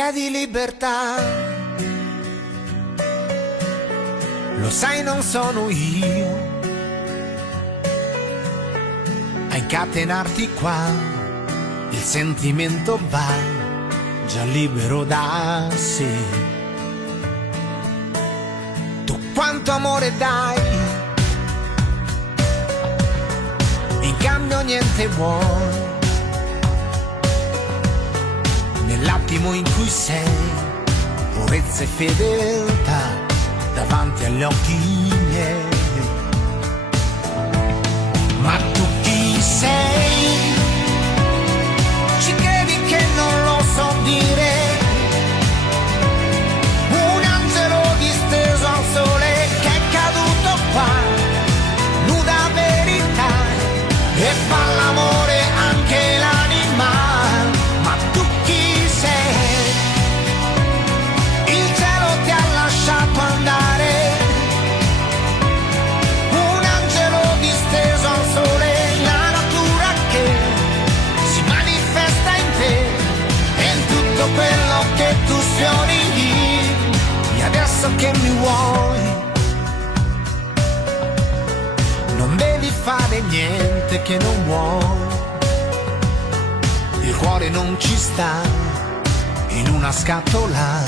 chiedi libertà, lo sai non sono io a incatenarti qua, il sentimento va già libero da sé. Tu quanto amore dai, in cambio niente vuoi. Nell'attimo in cui sei, purezza e fedeltà davanti agli occhi miei. Ma tu chi sei? Ci credi che non lo so dire? Un angelo disteso al sole che è caduto qua, nuda verità, e fa l'amore anche l'anima. Ma tu chi sei? Il cielo ti ha lasciato andare, un angelo disteso al sole, la natura che si manifesta in te e in tutto quello che tu sfiori. E adesso che mi vuoi, non devi fare niente che non vuoi. Il cuore non ci sta in una scatola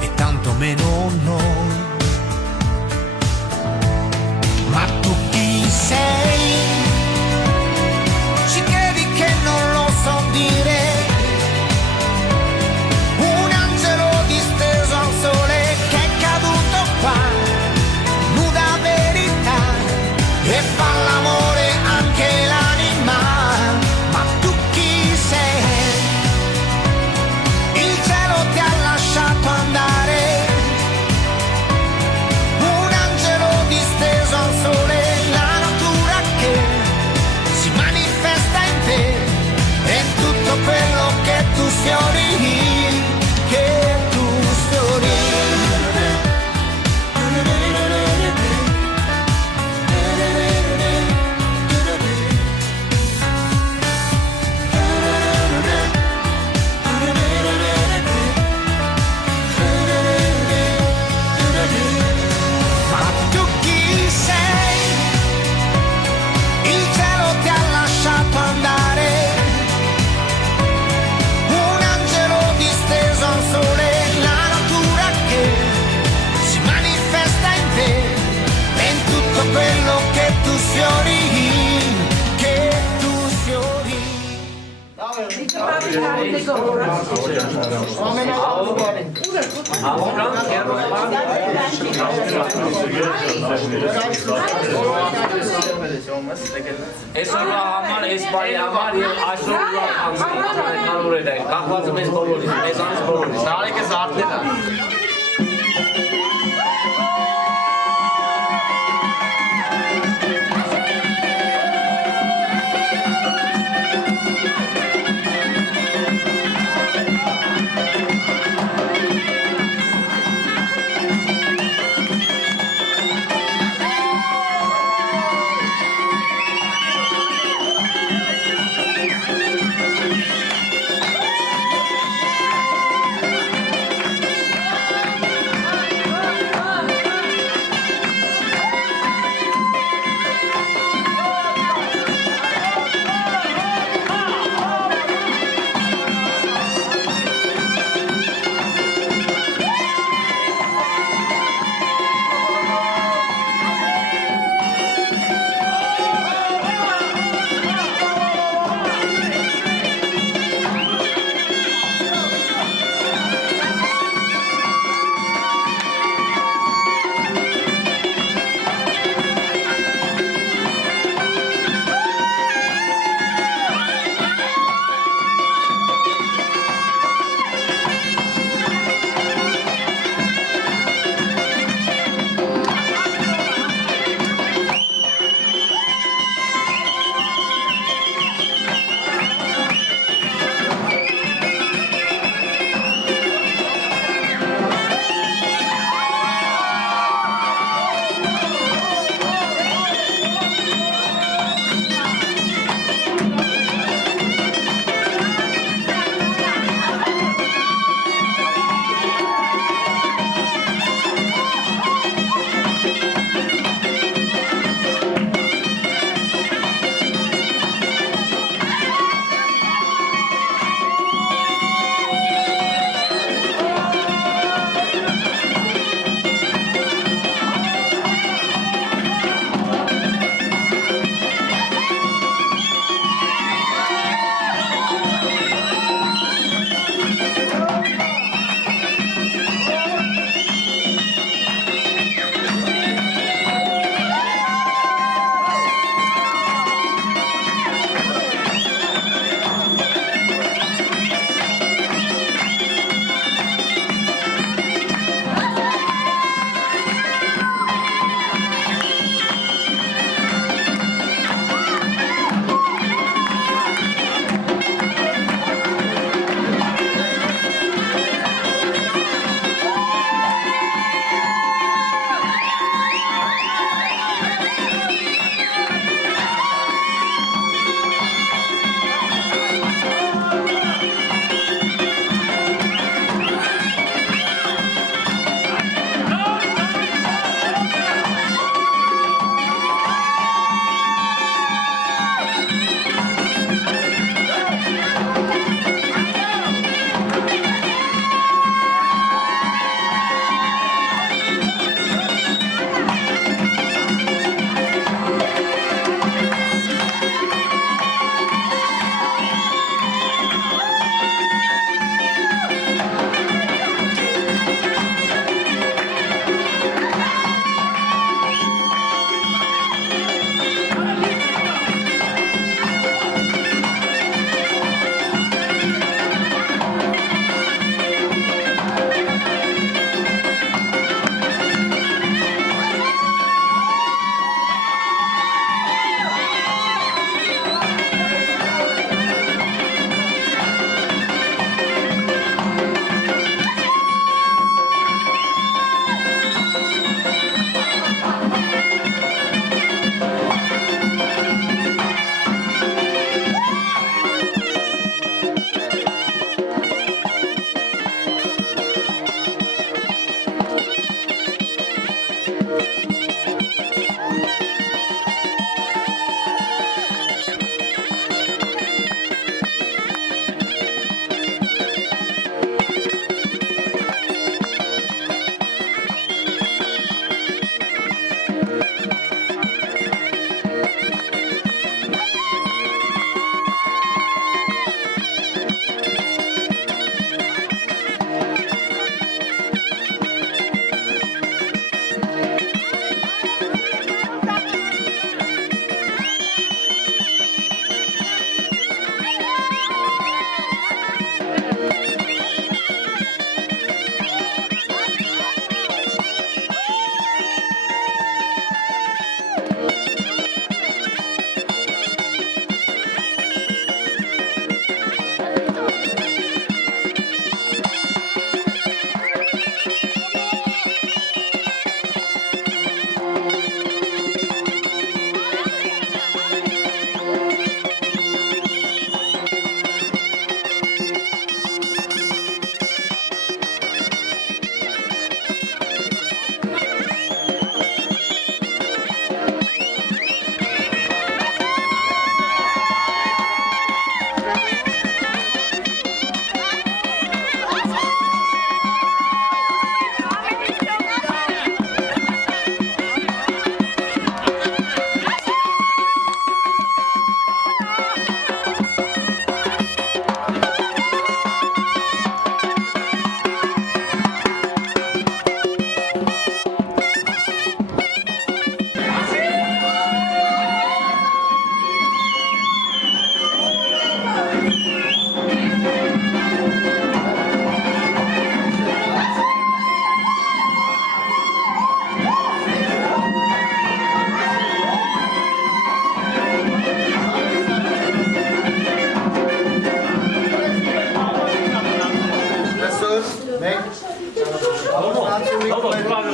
e tanto meno noi. Ma tu chi sei? Ci credi che non lo so dire? Un angelo disteso al sole che è caduto qua, nuda verità, e fa l'amore anche l'anima. Ma tu chi sei? Il cielo ti ha lasciato andare, un angelo disteso al sole, la natura che si manifesta in te e in tutto quello che tu sfiori, che tu sfiori. Ma tu chi sei? Il cielo ti ha lasciato andare, un angelo disteso al sole, la natura che si manifesta in te e in tutto quello che tu sfiori, che tu sfiori. Esora amar, esbari amar, aşırı amar, kanur eder. Kahvaltı bez bolur, ezanız bolur. Sare ke saath le na.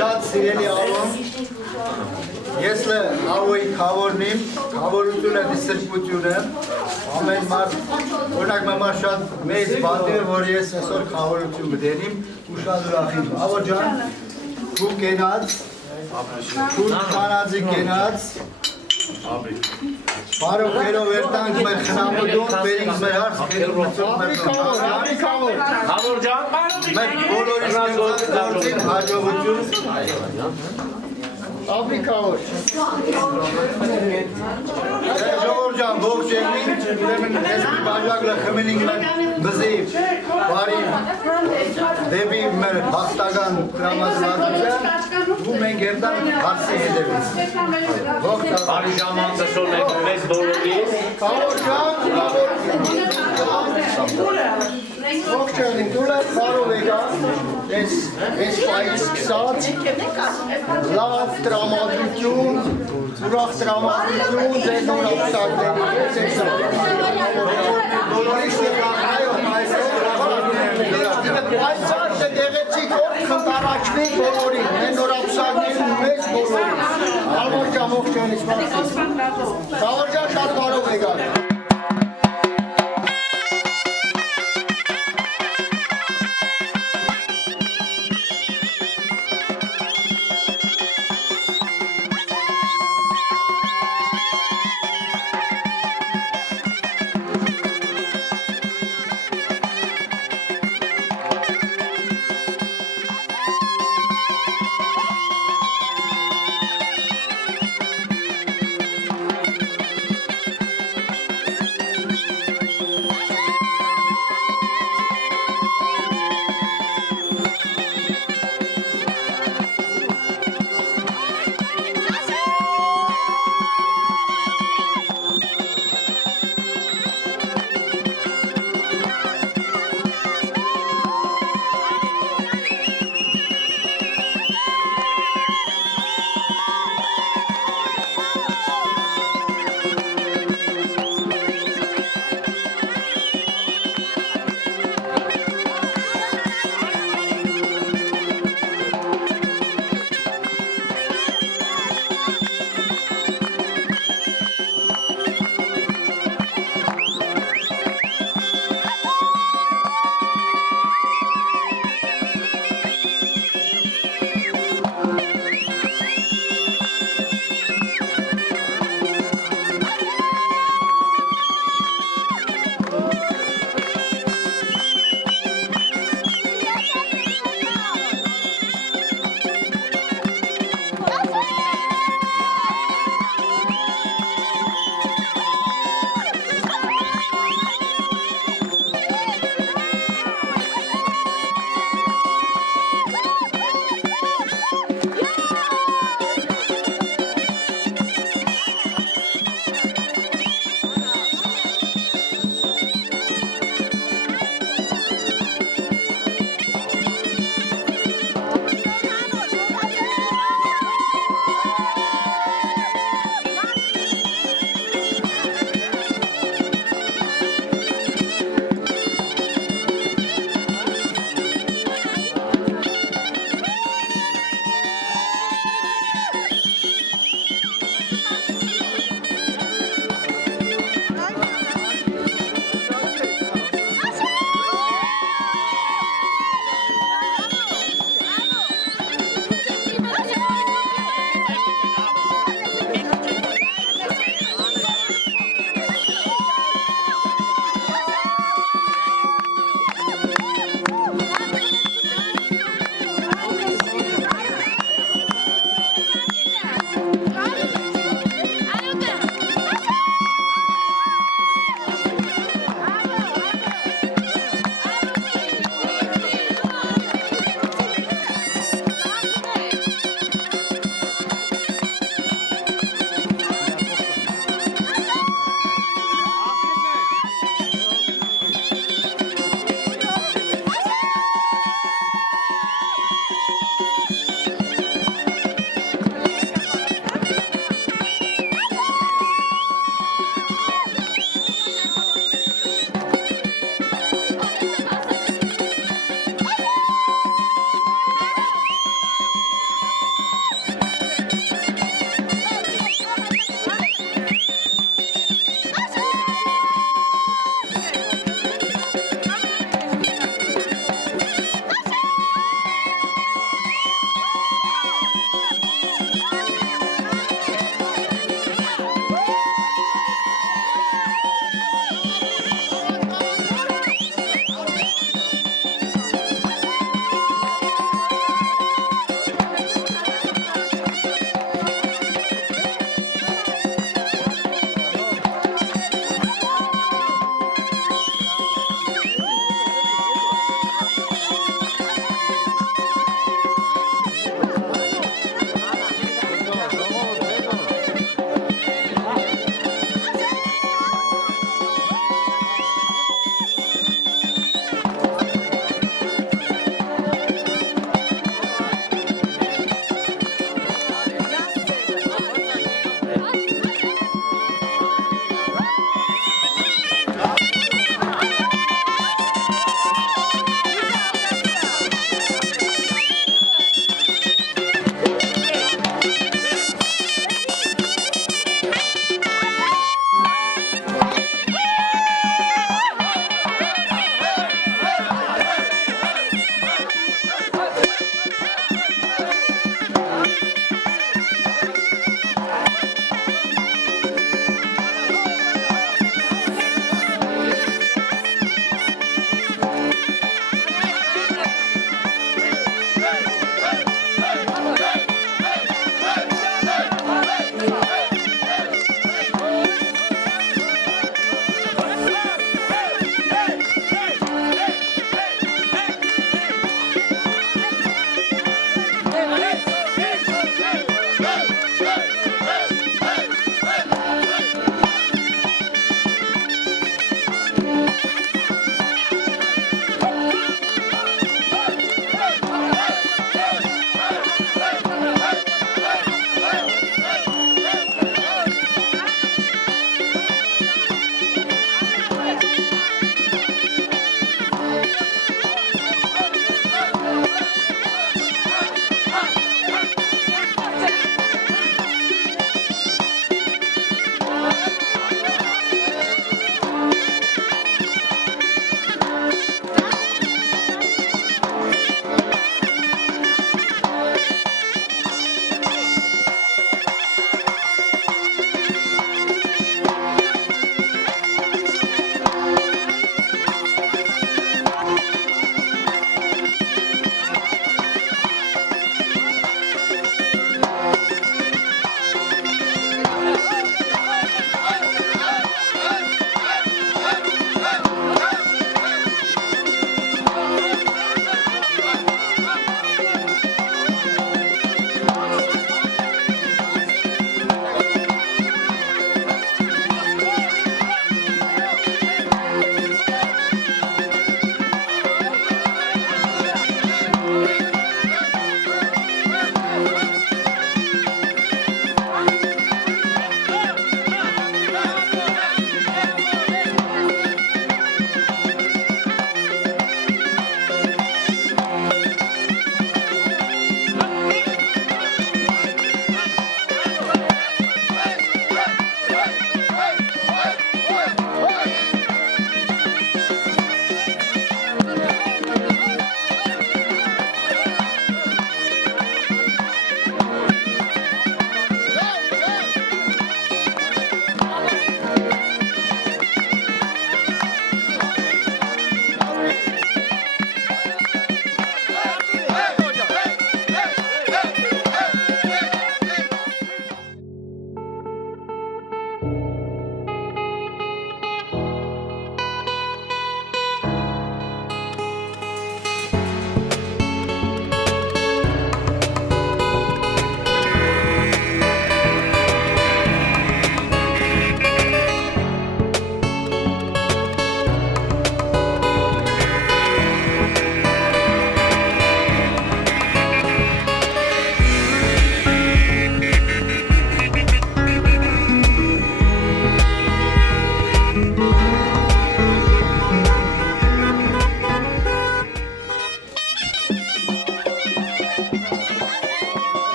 Շատ սիրելի ալում, ես հավոյի կավորնիմ, կավորությունը դիստրբություն եմ, ամեն մարդ, որնակ մամար շատ մեծ բատի է, որ ես այսօր կավորություն բդենիմ ու շատ ուրախիմ, ավո ջան, քու կենած, քու կանածի կենած, Բարով երով երտանք մեր խնամոդուն, բերինք մեր հարց, կերում նծով մեր կավոր, Հավոր ջան, մեր բոլորիս գործին հաջողություն, Աբի կավոր, ժողոր ջան, ողջ եղնին, ուրեմն ես մի բաժակ լխմինինք մեր բզիվ, բարիմ, դեպի մեր հաղթական տրամազլատության, ու մենք երտանք հարցի հետևից, Բարի ժամանցը շոն եք մեզ բոլորիս Կավոր ողջանին, դուր է բարով եկա, ես պայից սկսած, լավ տրամադրություն, ուրախ տրամադրություն, ձեր նոր ապսակների ես ես բոլորիս այս արժը գեղեցիկ ով խնդարաչվի բոլորին, են նոր ապսակներին մեծ բոլորին, Ալմոր ջան ողջանից մաղթից, Կավոր ջան շատ բարով եկա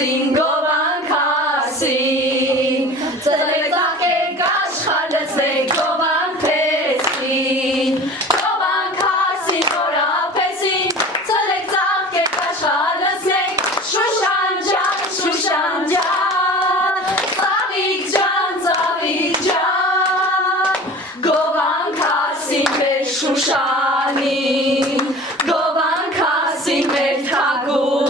Գովանքասին, գովանքասին, ծրեցակ եք աշխարհեցեք գովանքեսին, գովանքասին, որապեսին, ծրեցակ եք աշխարհեցեք Շուշան ջան, Շուշան ջան, ծավիկ ջան, ծավիկ ջան, գովանքասին մեր Շուշանին, գովանքասին մեր թագում,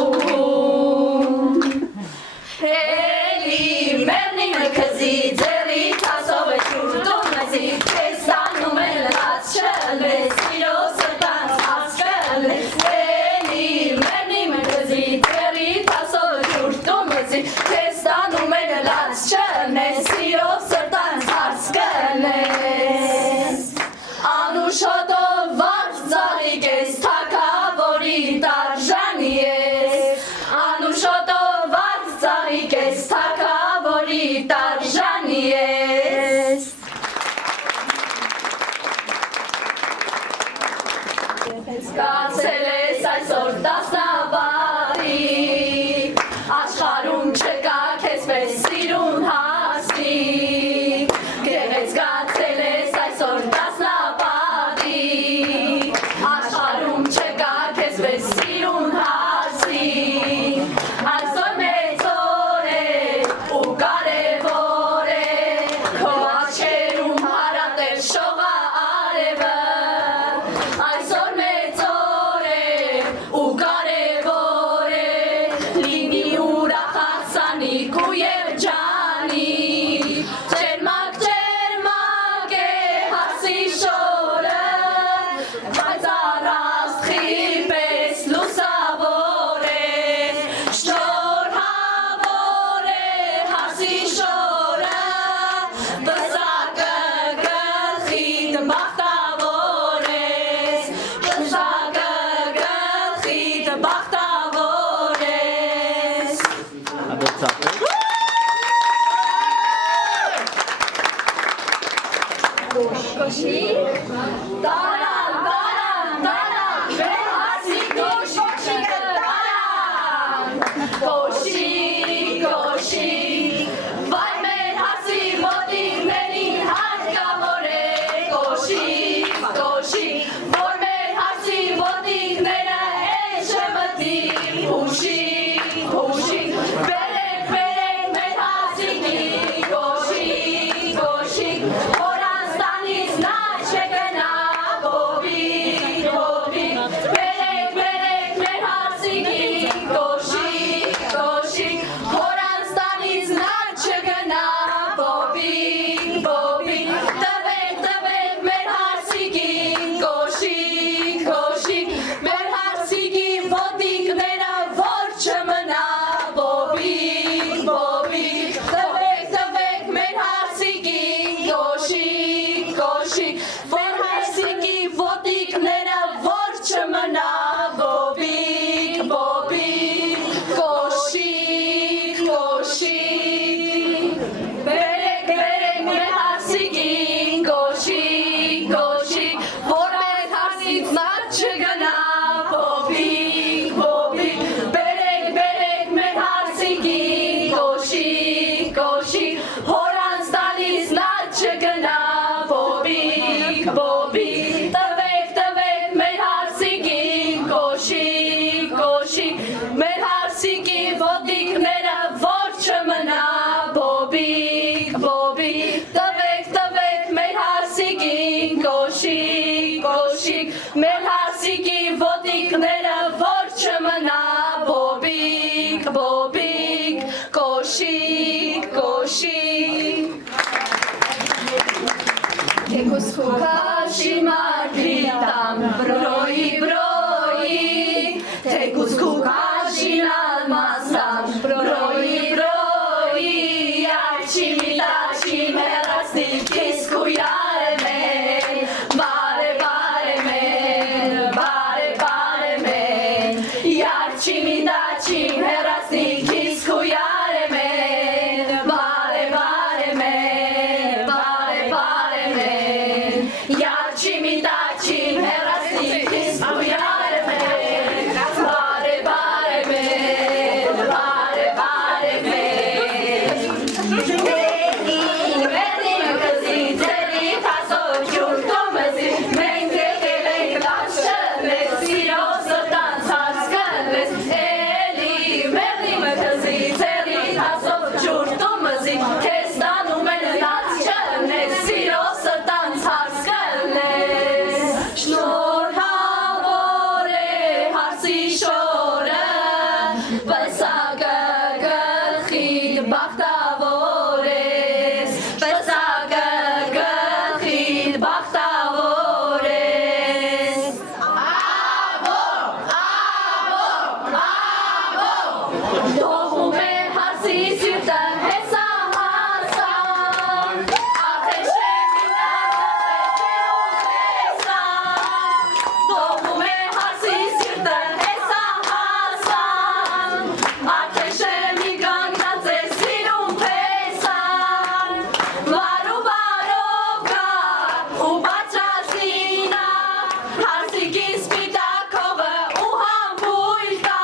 էլի մերնի մրկզի ձերի տասով է շուրդում մեզի, կեսանում է լած շլես, իրո սրտանց հասկլես, էլի մերնի մրկզի ձերի տասով է շուրդում մեզի, կեսանում է լած շլես, իրո սրտանց հասկլես, անուշոտով վարդ ծաղիկ ես, թակավորի տարժանի ես, անուշոտով վարդ ծաղիկ ես, թակավորի տարժանի ես, Զգացել ես այսօր տասնավարի, աշխարհում չկա քեզ պես սիրուն հասի, զգացել ես այսօր տասնավարի, աշխարհում չկա քեզ պես սիրուն հասի, այսօր մեծ օր է ու կարևոր է, քո աչքերում հարատև շողա արևը, այսօր մեծ օր է ու կարևոր է, լինի ուրախ հարսանիք ու երջանիկ, ջերմակ ջերմակ է հարսի շորը, բայց առաստղի պես լուսավոր է, շնորհավոր է հարսի շորը, բզակը գլխիդ բախտավոր ես, բզակը գլխիդ բախտավոր ես, Կոշի, տարան, տարան, տարան, մեր հասի կոշիկը տարան, կոշի, կոշի, վայ մեր հասի ոտիկներին հարկավոր է, կոշի, կոշի, որ մեր հասի ոտիկները էշը մտի, հուշի, հուշի, բերեք, բերեք մեր հասիկի, կոշի, կոշի, Հորանստանից նա չգնա, բոբիկ, բոբիկ, բերեք, բերեք մեր հարսիկին, կոշիկ, կոշիկ, Հորանստանից նա չգնա, բոբիկ, բոբիկ, տվեք, տվեք մեր հարսիկին, կոշիկ, կոշիկ, մեր հարսիկի ոտիկները որ չմնա, բոբիկ, բոբիկ, տվեք, տվեք մեր հարսիկին, կոշիկ, կոշիկ, որ հարսիկի ոտիկները որ չմնա, բոբիկ, բոբիկ, կոշիկ, կոշիկ, բերեք, բերեք մեր հարսիկին, կոշիկ, կոշիկ, որ մեր հարսից նա չգնա, բոբիկ, բոբիկ, բերեք, բերեք մեր հարսիկին, կոշիկ, կոշիկ, Հորանստանից նա չգնա, բոբիկ, բոբիկ, տվեք, տվեք մեր հարսիկին, կոշիկ, կոշիկ, մեր հարսիկի ոտիկները որ չմնա, բոբիկ, բոբիկ, տվեք, տվեք մեր հարսիկին, կոշիկ, կոշիկ, մեր հարսիկի ոտիկները որ չմնա, բոբիկ, բոբիկ, կոշիկ, կոշիկ, Թեկուզ քուքաշի մարգրիտամ, բրոյի, բրոյի, թեկուզ քուքաշին ալմաստամ, բրոյի, բրոյի, աչի միտաչի մերասնի կիս կույարը մեն, բարե, բարե մեն, բարե, բարե մեն, աչի միտաչի մերասնի կիս կույարը մեն, բարե, բարե մեն, բարե, բարե մեն, Yarchi mi dachi merasti kispuyare me, bare bare me, bare bare. Պսակը գլխիդ բախտավոր ես Պսակը գլխիդ բախտավոր ես Դողում է հարսի սիրտը հեսա հասան Ատեն շեմին Դողում է հարսի սիրտը հեսա հասան Ատեն շեմին կանգնած է սիրում պեսան Վարու բարով գա ու բաճրասինա Հարսիկի սպիտակողը ու համբույլ կա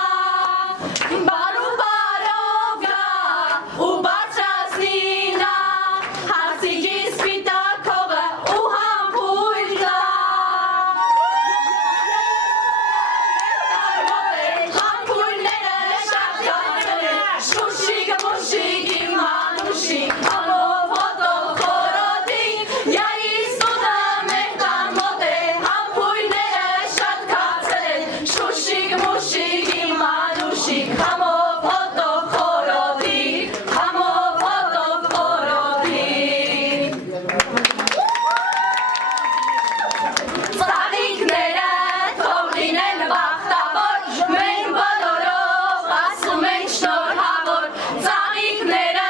Բարու բարով գա ու բաճրասինա Հարսիկի սպիտակողը ու համբույլ կա Համբույլները շատ կացել Շուշիկը մուշիկի մանուշիկ Համով հոտով խորոտիկ Յարիս տունը մեղտան մոտ է Համբույլները շատ կացել Շուշիկը մուշիկի մանուշիկ Համով հոտով խորոտիկ Համով հոտով խորոտիկ Ծաղիկները թող լինեն բախտավոր Մենք բոլորով ասում ենք շնորհավոր Ծաղիկները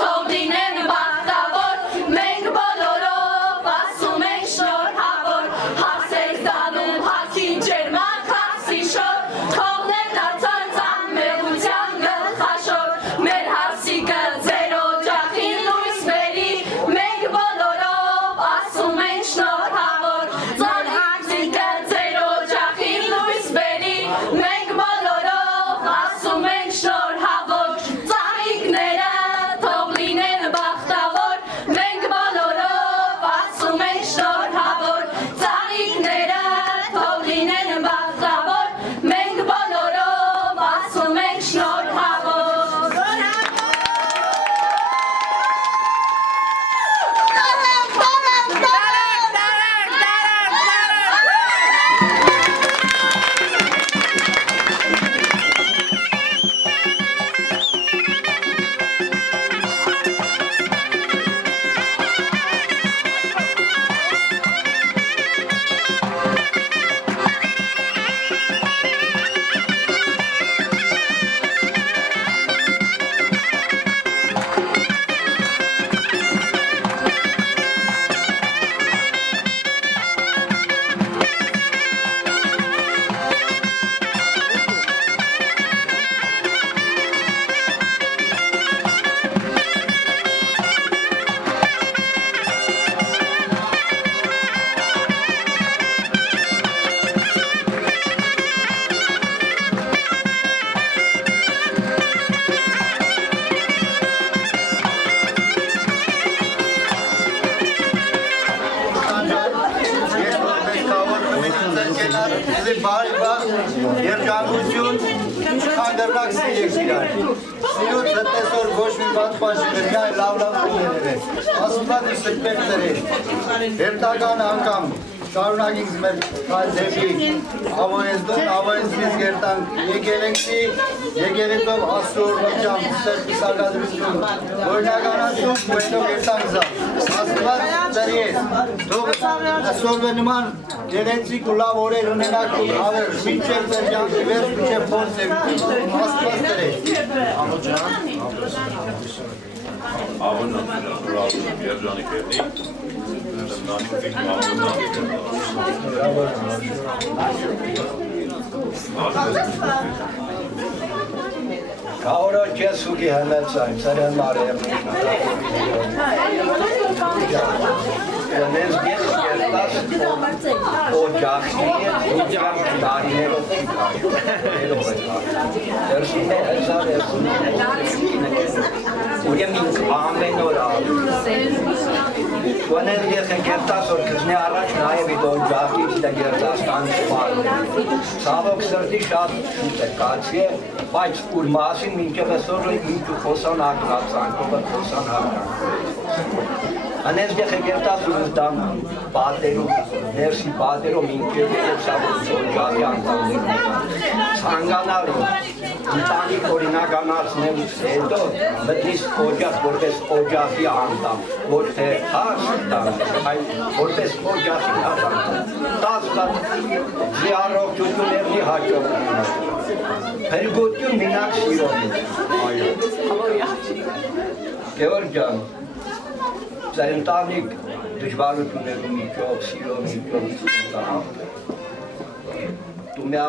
թող լինեն բախտավոր Մենք բոլորով ասում ենք շնորհավոր Հարսեր տանում հացին ջերմակ հարսի շոր Թողներ դարձան ծանմեղության գլխաշոր Մեր հարսիկը ձեր օջախին լույս բերի Մենք բոլորով ասում ենք շնորհավոր Ձեր հարսիկը ձեր օջախին լույս բերի Մենք բոլորով ասում ենք շնորհավոր Ծաղիկները թող լինեն բախտավոր Մենք բոլորով ասում ենք շնորհավոր Ծաղիկները թող լինեն բախտավոր Մենք բոլորով ասում ենք շնորհավոր Երջանկություն, քանդրնակ սիրեք իրար։ Սիրուց հտնեսոր ոչ մի բան պաշիվեր, միայն լավ ուներ է։ Ասված ու սրպեր ծրեր։ Հերտական անգամ շարունակինք մեր դեպի ավոյեզդոն, ավոյեզդից գերտանք եկեղեցով աստուորմությամբ սրպի սակադրություն, որնականացում ու հետո գերտանք զա։ Ասված ծրի ես, թող ասորվե նման գերեցիկ ու լավ օրեր ունենակ ու հավեր, մինչև ձեր յանքի վերջ, մինչև փորձ է, ասված ծրեր։ Kaoro Jesuki Hametsaim, Saren Maria. Դες գերտաս օջախի դարիներով դերսինը հեսար է ուրեմն ամեն օր Ոնեն գերտաս որ կզնի առաջ նաև իդ օջախից դա գերտաս տանցմար Սավոք սրտի շատ շուտ է կացի է բայց ուր մասին մինչև այսօր ինչ խոսան ակնածանքով խոսան Անես գերտաս ուզտան պատերում ներսի պատերում մինչև երեք շաբաթ օջախի անտաններ ցանկանալու Իտանի իրականացնելուց հետո մտից օջախ որպես օջախի անդամ, ոչ թե հաստ, այլ որպես օջախի անդամ, 10 կատ ձի առողջություն եղնի հաջողություն, փրկություն մինակ սիրողին, Գևորգ ջան, ձեր ընտանիք դժվարություններու միջով, սիրո միջով, դու միա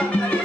Thank you.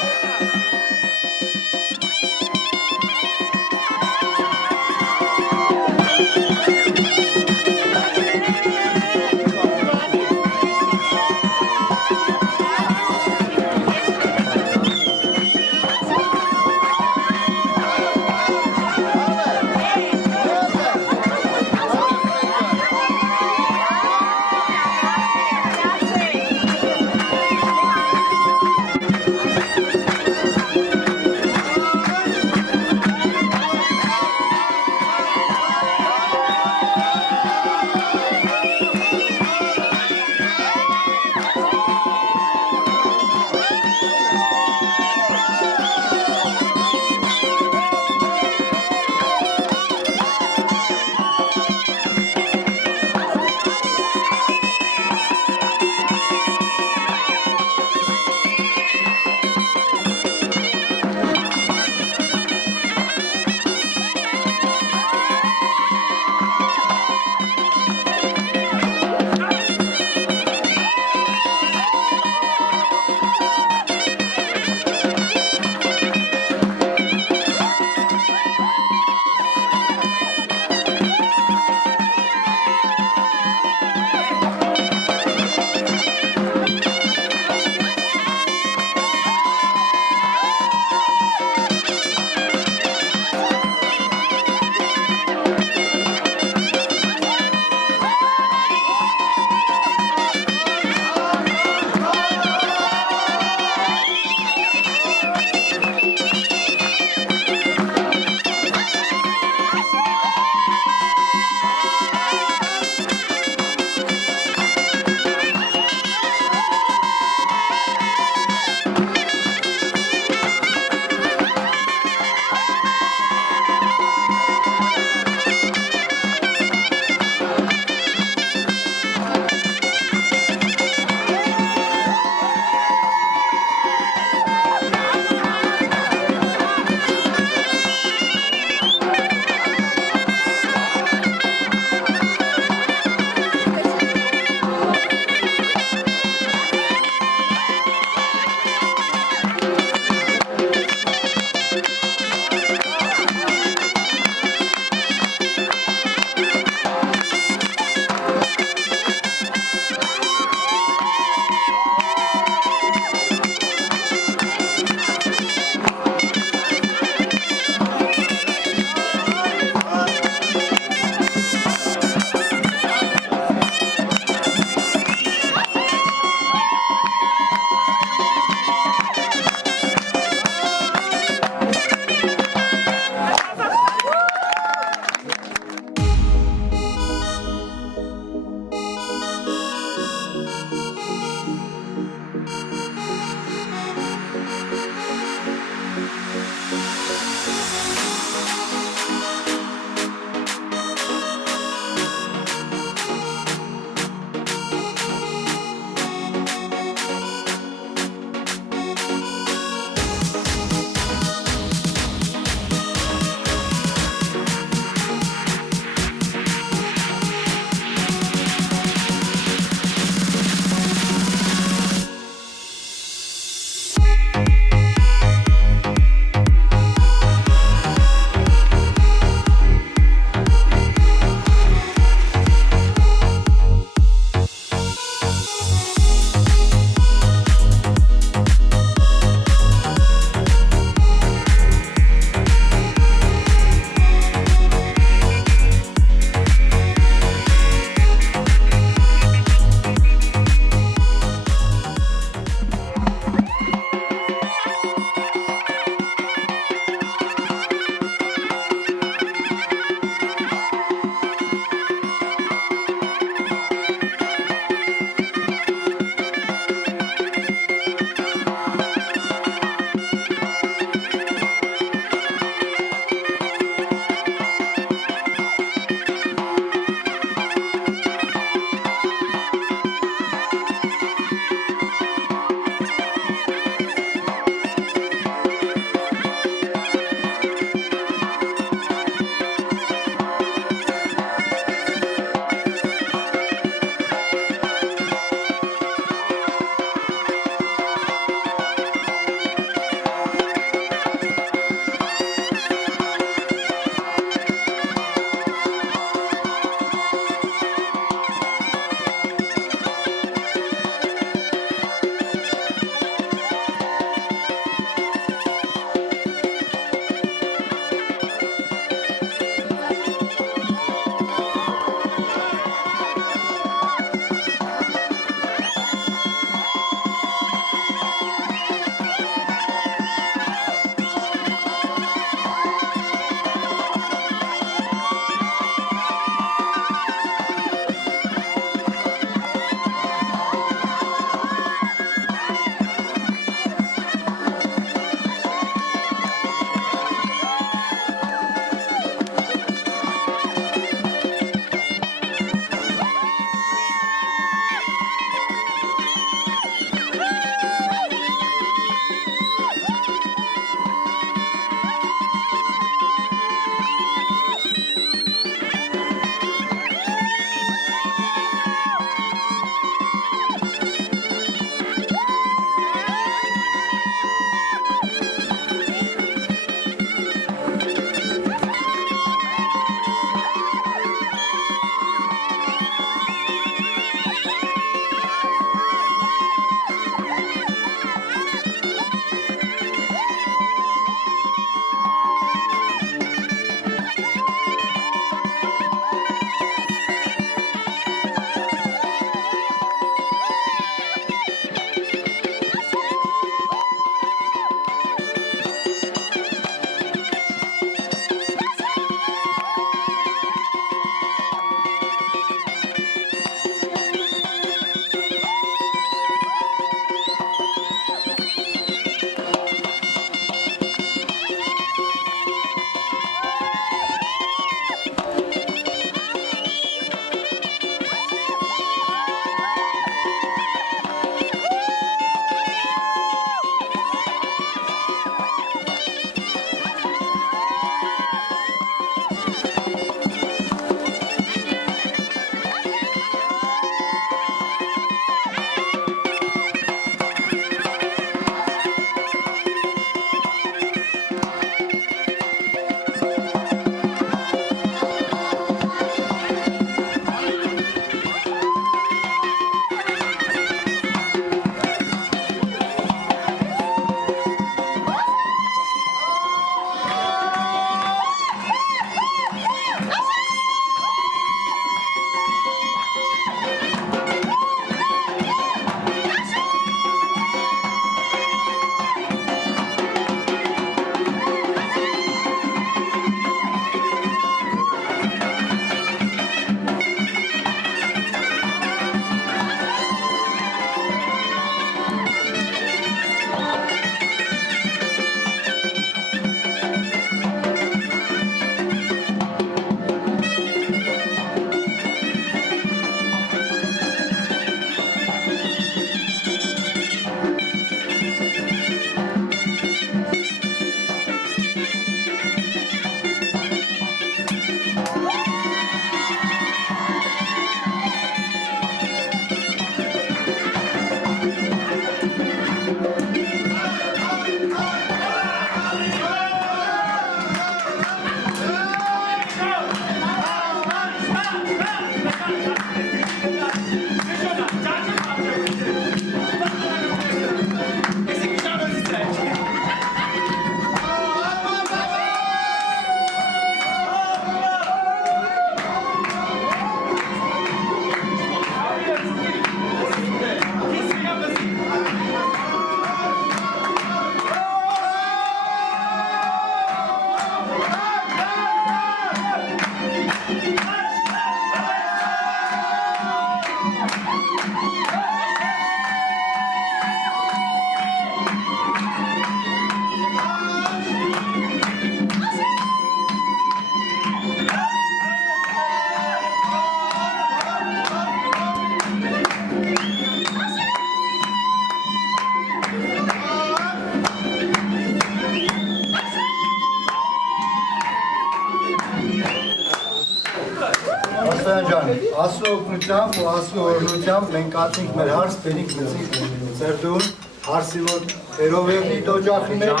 Ասու օգնությամբ ու ասու օրնությամբ մենք ատինք մեր հարս, բերինք մծինք ծերդուն, հարսի որ երովերնի դոջախի մեջ,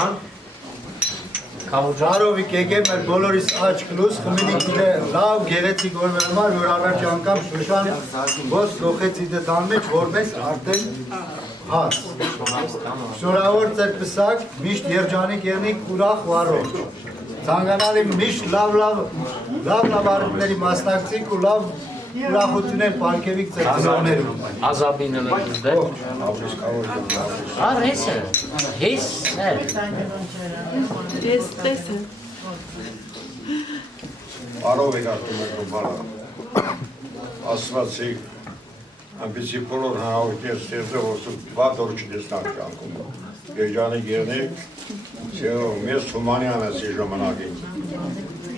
Հարովիկ եկեմ մեր բոլորիս աչք լուս, խմինիք իդե լավ գերեցիկ որմերմար, որ առաջ անգամ շուշան ոս գոխեց իդե տան մեջ, որպես արդեն հաս։ Շորավոր ծեր պսակ, միշտ երջանիկ երնիկ ուրախ ու առողջ։ Ցանկանալի միշտ լավ արումների մասնակցիկ ու լավ ուրախություններ պարգևիկ ծեր ծրոներում։ Ազաբինը նույնս դե։ Ար հես է։ Ես տեսը։ Արով եք արտում եք բարը, ասվածի, ամպիսի բոլոր հնարավորքներ ստեղծել, որ վատ օր չտեսնանք կյանքում։ Երջանիկ եղնեք, մեզ Թումանյան է սի ժամանակին։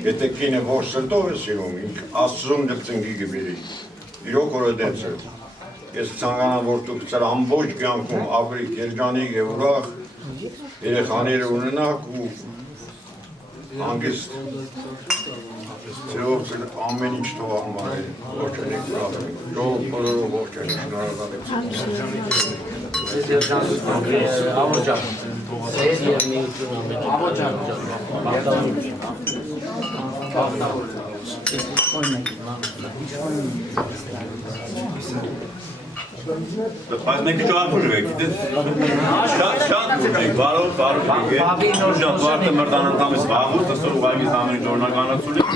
Եթե կինը որ սրտով է սիրում, ինք աստծուն դել ծնգի գբիրի, իրոք որ է դենցել։ Ես ծանկանան, որ դուք ծեր ամբոչ կյանքում ապրիք երջանիկ է ուրախ, երեխաները ունենակ ու հանգիստ ծերով ծեր ամեն ինչ թողանում արել, ողջանիք բրավը, ժող բոլորով ողջանիք շնորհակալություն։ Ավորջան, ձեր և միություն ամեն ավորջան, Բայց մենք ճան բուժվեք, շատ բուժվեք, բարով եկեք, վարտը մրդան ընդամիս վաղուց, տստոր ուղագիս ամենի դորնականացուր եք,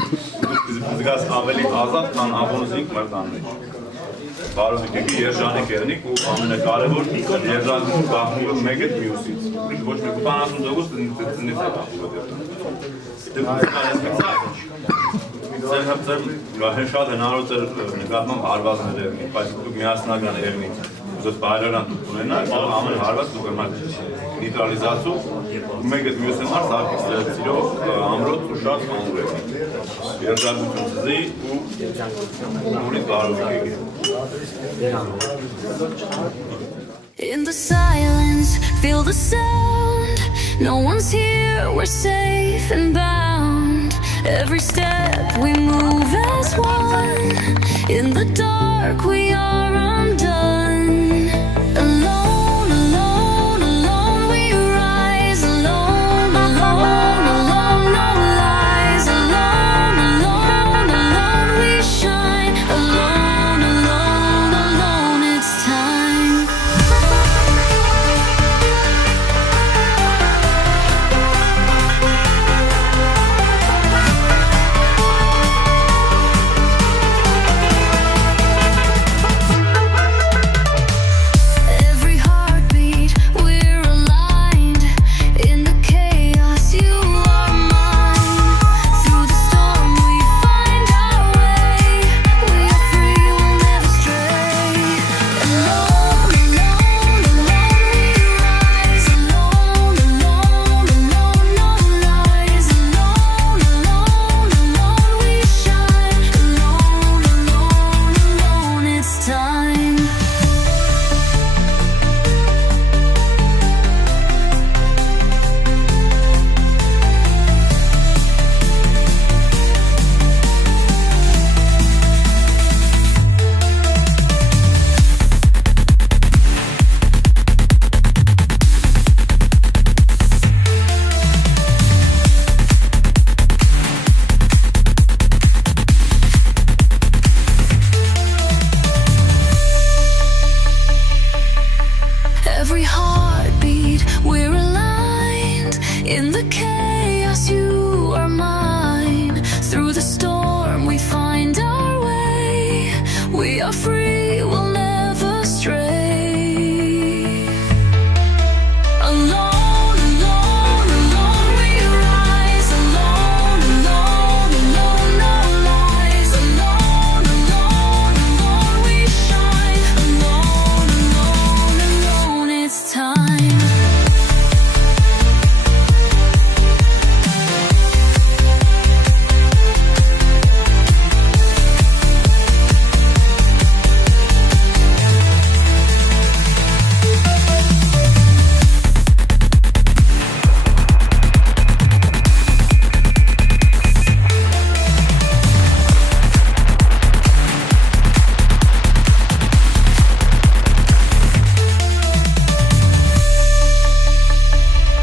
զգաս ավելի ազատ, կան ավորնզինք մրդան մեջ։ Բարով եկեք, երջանիկ եղնիկ ու ամենակարևոր երջանություն գաղտնիով մեկ էտ մյուսից, ոչ մեկ 80 դոգուս տնից է գաղտնիով։ Ձեր շատ հնարոց էր նկատմամբ հարվածներ եղնի, բայց դուք միասնական եղնի, ուզոտ բայրորան դուք ունենալ, ամեն հարված դուք ըմար նիտրալիզացու, մեկ էտ մյուս ըմար սարքիք սիրով ամրոց ու շատ անուր եղնի, երջանություն զզի ու ունի բարով եկեք։ In the silence, feel the sound. No one's here, we're safe and bound. Every step we move as one. In the dark, we are undone. Alone, alone, alone, we rise. Alone, alone, alone, no lies. Alone, alone, alone, we shine. Alone, alone, alone, it's time. In the chaos, you are mine. Through the storm, we find our way. We are free, we'll never stray. Alone, alone, alone, we rise. Alone, alone, alone, no lies. Alone, alone, alone, we shine. Alone, alone, alone, it's time.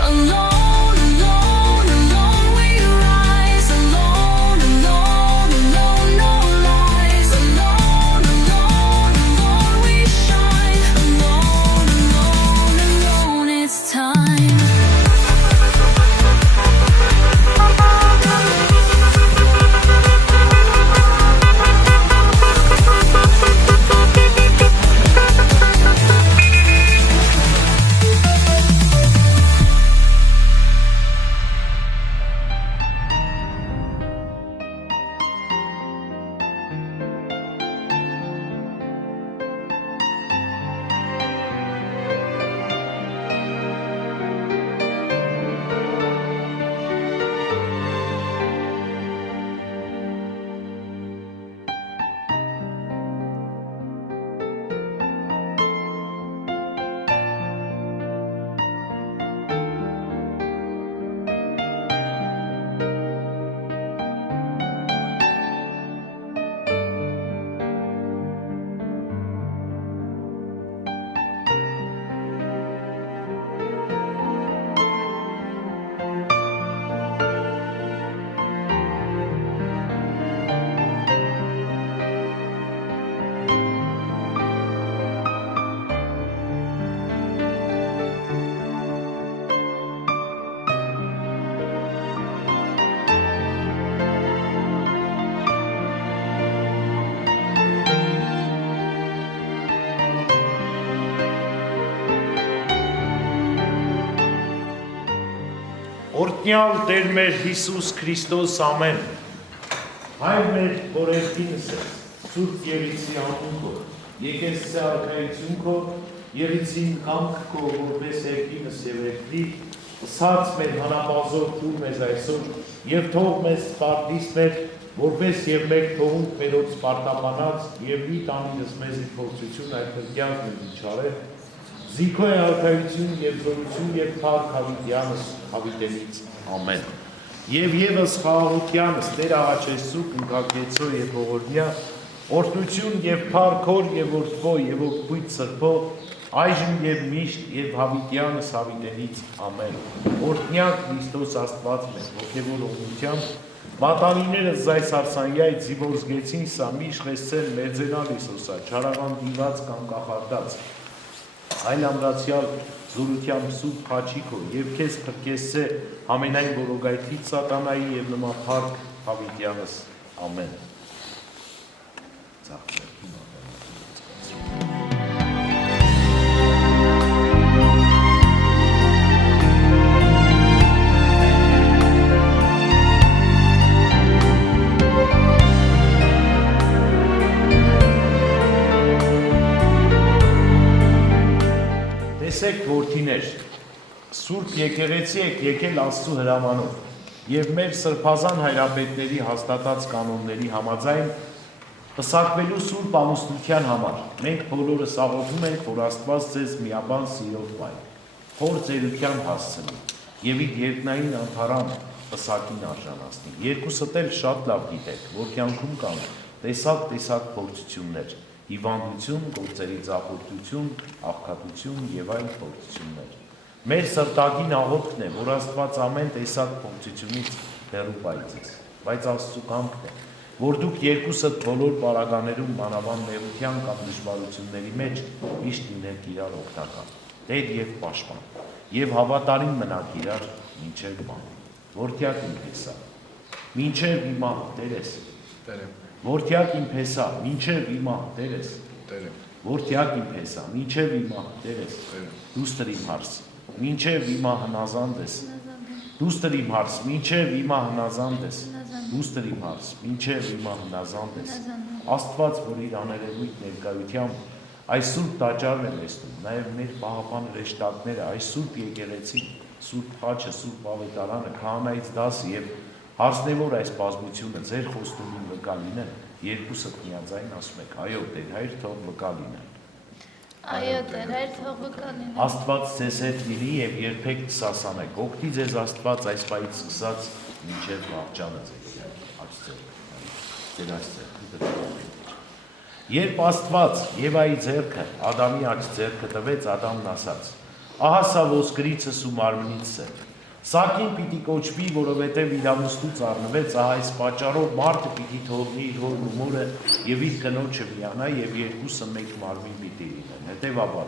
Alone, alone, alone, we rise. Alone, alone, alone, no lies. Alone, alone, alone, we shine. Alone, alone, alone, it's time. Օրհնյալ Տեր մեր Հիսուս Քրիստոս ամեն։ Հայր մեր օրենքինս է, Սուրբ Եղիցի անունքով, եկես արքայություն քո, Եղիցին կամք քո, որպես երկինս եւ երկրի, սած մեր հանապազով թույլ մեզ այսօր, եւ թող մեզ սպարտիս մեր, որպես եւ մեկ թողունք մերոց սպարտաբանած, եւ մի տանինս մեզ փորձություն այդ կյանք մեր վիճարել, Զիքո է արքայություն եւ զորություն եւ փառք հավիտյանս հավիտենից ամեն։ Եվ եւս խաղաղությանս Տեր աղաչեսու կնկակեցո եւ ողորմյա օրհնություն եւ փառք օր եւ որդվո եւ օգուտ սրբո այժմ եւ միշտ եւ հավիտյանս հավիտենից ամեն։ Օրհնյա Քրիստոս Աստված մեր ողջևոր օրհնությամբ Մատանիները զայս արսանյայ զիվոր զգեցին սա միշ խեսցել մեծենալ Իսուսա չարաղան դիված կամ կախարդած Այլ ամրացյալ զորությամբ սուրբ խաչիքո եւ քեզ փրկեսե ամենայն որոգայթից սատանայի եւ նման փառք հավիտյանս ամեն Տեսեք որդիներ, Սուրբ եկեղեցի եք եկել Աստծո հրամանով եւ մեր սրբազան հայրապետների հաստատած կանոնների համաձայն պսակվելու Սուրբ ամուսնության համար մենք բոլորս աղոթում ենք, որ Աստված ձեզ միաբան սիրով պահի, խոր ծերության հասցնի եւ իր երկնային անթարան պսակին արժանացնի։ Երկուսդ էլ շատ լավ գիտեք, որ կյանքում կան տեսակ փորձություններ, հիվանդություն, գործերի ձախորդություն, աղքատություն եւ այլ փորձություններ։ Մեր սրտագին աղոթքն է, որ Աստված ամեն տեսակ փորձությունից հեռու պահի ձեզ, բայց Աստծո կամքն է, որ դուք երկուսդ բոլոր պարագաներում մանավանդ նեղության կամ դժվարությունների մեջ միշտ լինեք իրար օգնական, Տեր եւ պաշտպան, եւ հավատարիմ մնաք իրար մինչև մահ, որդյակ իմ Փեսա, մինչև հիմա Տերես, որդյակ իմ Փեսա, մինչև հիմա Տերես, որդյակ իմ Փեսա, մինչև հիմա Տերես, դուստր իմ հարս, մինչև հիմա հնազանդ ես, դուստր իմ հարս, մինչև հիմա հնազանդ ես, դուստր իմ հարս, մինչև հիմա հնազանդ ես, Աստված, որ իր աներևույթ ներկայությամբ այս սուրբ տաճարն է մեստում, նաև մեր պահապան հրեշտակները, այս սուրբ եկեղեցին, սուրբ խաչը, սուրբ ավետարանը, քահանայից դասը եւ հարցնեվոր այս բազմությունը ձեր խոստումին վկա լինեն, երկուսդ միաձայն ասում եք, այո, Տեր Հայր, թող վկա լինեն։ Այո, Տեր Հայր, թող վկա լինեն։ Աստված ձեզ հետ լինի եւ երբեք չսասանեք։ Օգնի ձեզ Աստված այս պահից սկսած մինչև վաղճանը ձեր։ Երբ Աստված Եվայի ձեռքը, Ադամի աջ ձեռքը տվեց, Ադամն ասաց. Ահա սա ոսկրիցս ու մարմնիցս է։ Սակին պիտի կոչվի, որովհետև իրավուստուց առնվեց, ահա այս պատճառով մարդը պիտի թողնի իր հորն ու մորը եւ իր կնոջը միանա եւ երկուսը մեկ մարմին պիտի լինեն։ Հետևաբար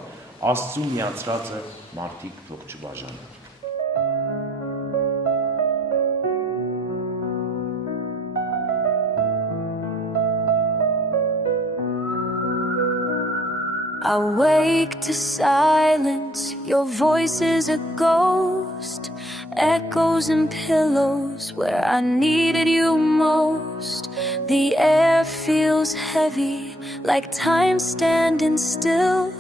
Աստծու միացրածը մարդիկ թող չբաժանեն։ I wake to silence, your voice is a ghost, echoes and pillows where I needed you most. The air feels heavy, like time standing still.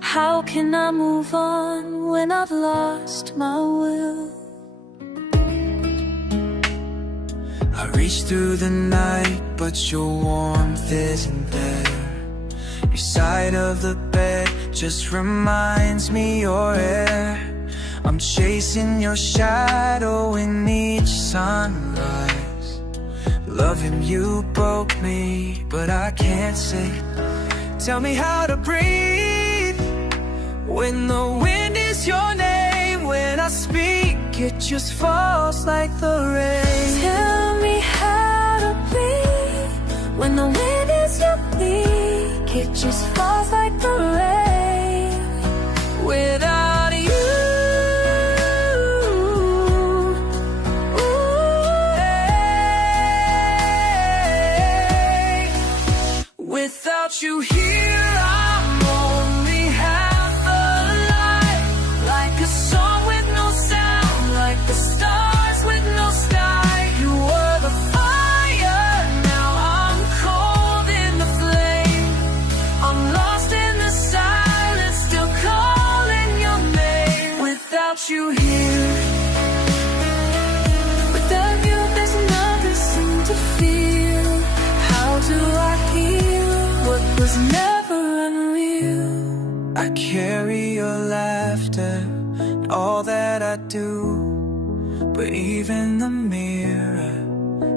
How can I move on when I've lost my will? I reach through the night, but your warmth isn't there. Your side of the bed just reminds me you're air. I'm chasing your shadow in each sunrise. Loving you broke me, but I can't say. Tell me how to breathe when the wind is your name. When I speak, it just falls like the rain. Tell me how to breathe when the wind is your plea. It just falls like the rain. Without you, without you here, I'm only half alive. Like a song with no sound, like the stars with no sky. You were the fire, now I'm cold in the flame. I'm lost in the silence, still calling your name. Without you here, without you there's nothing to feel. How do I heal what was never unreal? I carry your laughter and all that I do, but even the mirror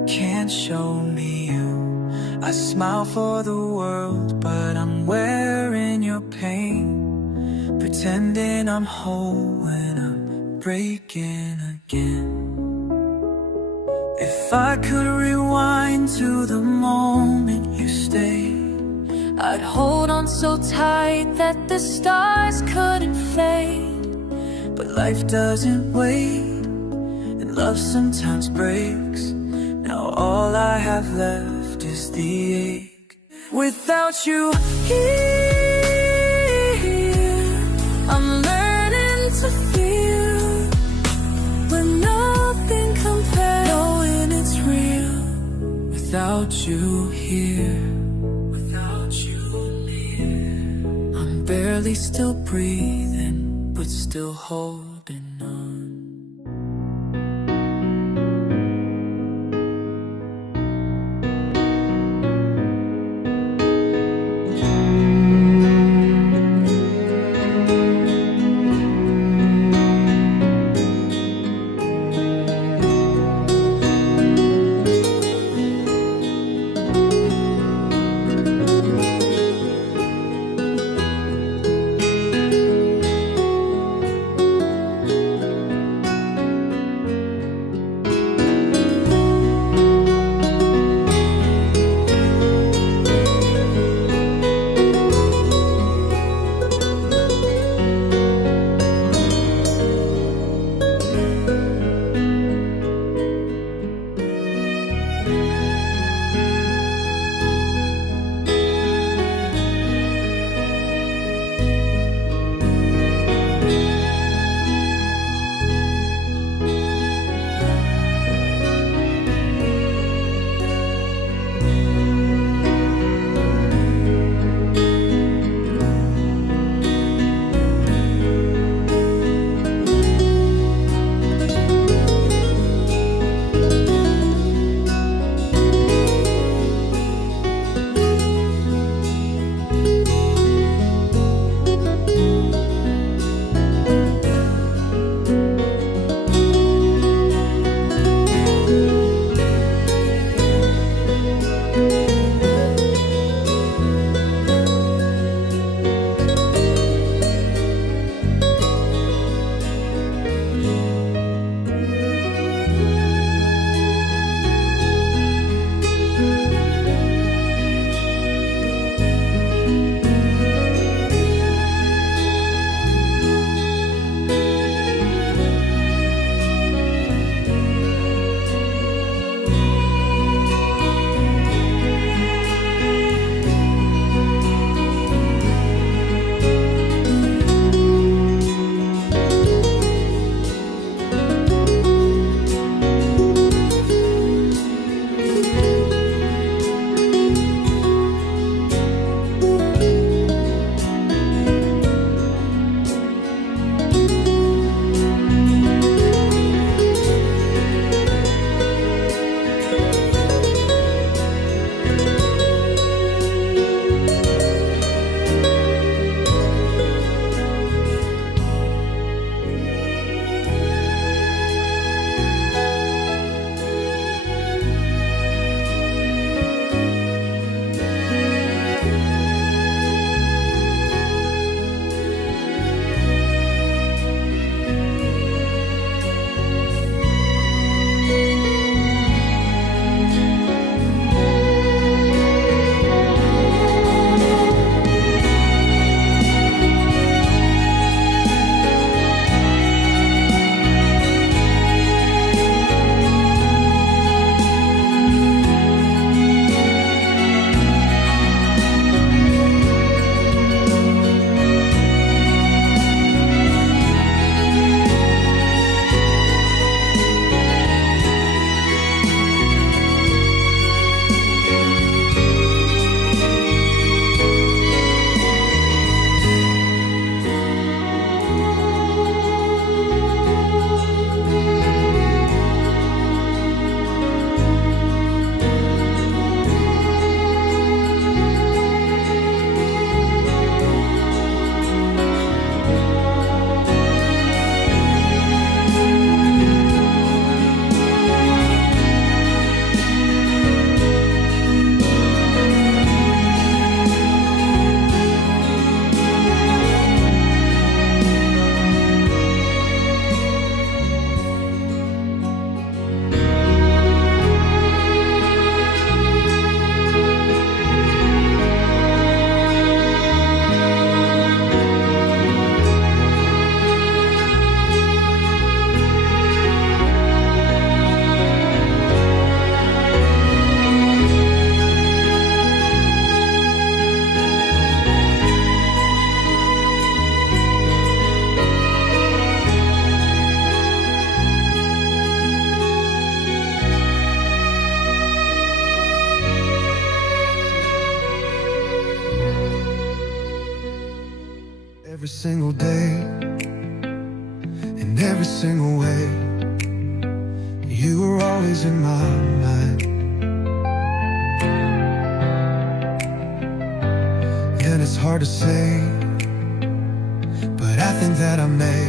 can't show me you. I smile for the world, but I'm wearing your pain, pretending I'm whole when I'm breaking again. If I could rewind to the moment you stayed, I'd hold on so tight that the stars couldn't fade. but life doesn't wait, and love sometimes breaks. Now all I have left is the ache. Without you here, I'm learning to feel when nothing compares, knowing it's real. without you here, without you near, I'm barely still breathing, but still holding on. single day, in every single way, you were always in my mind. And it's hard to say, but I think that I may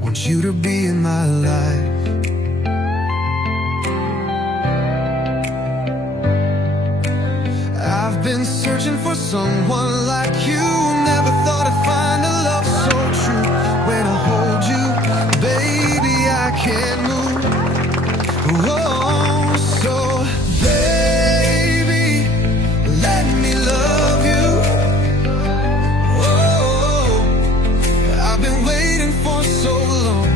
want you to be in my life. I've been searching for someone like you. Never thought I'd find a love so true. When I hold you, baby, I can't move. Oh, so baby, let me love you. Oh, I've been waiting for so long.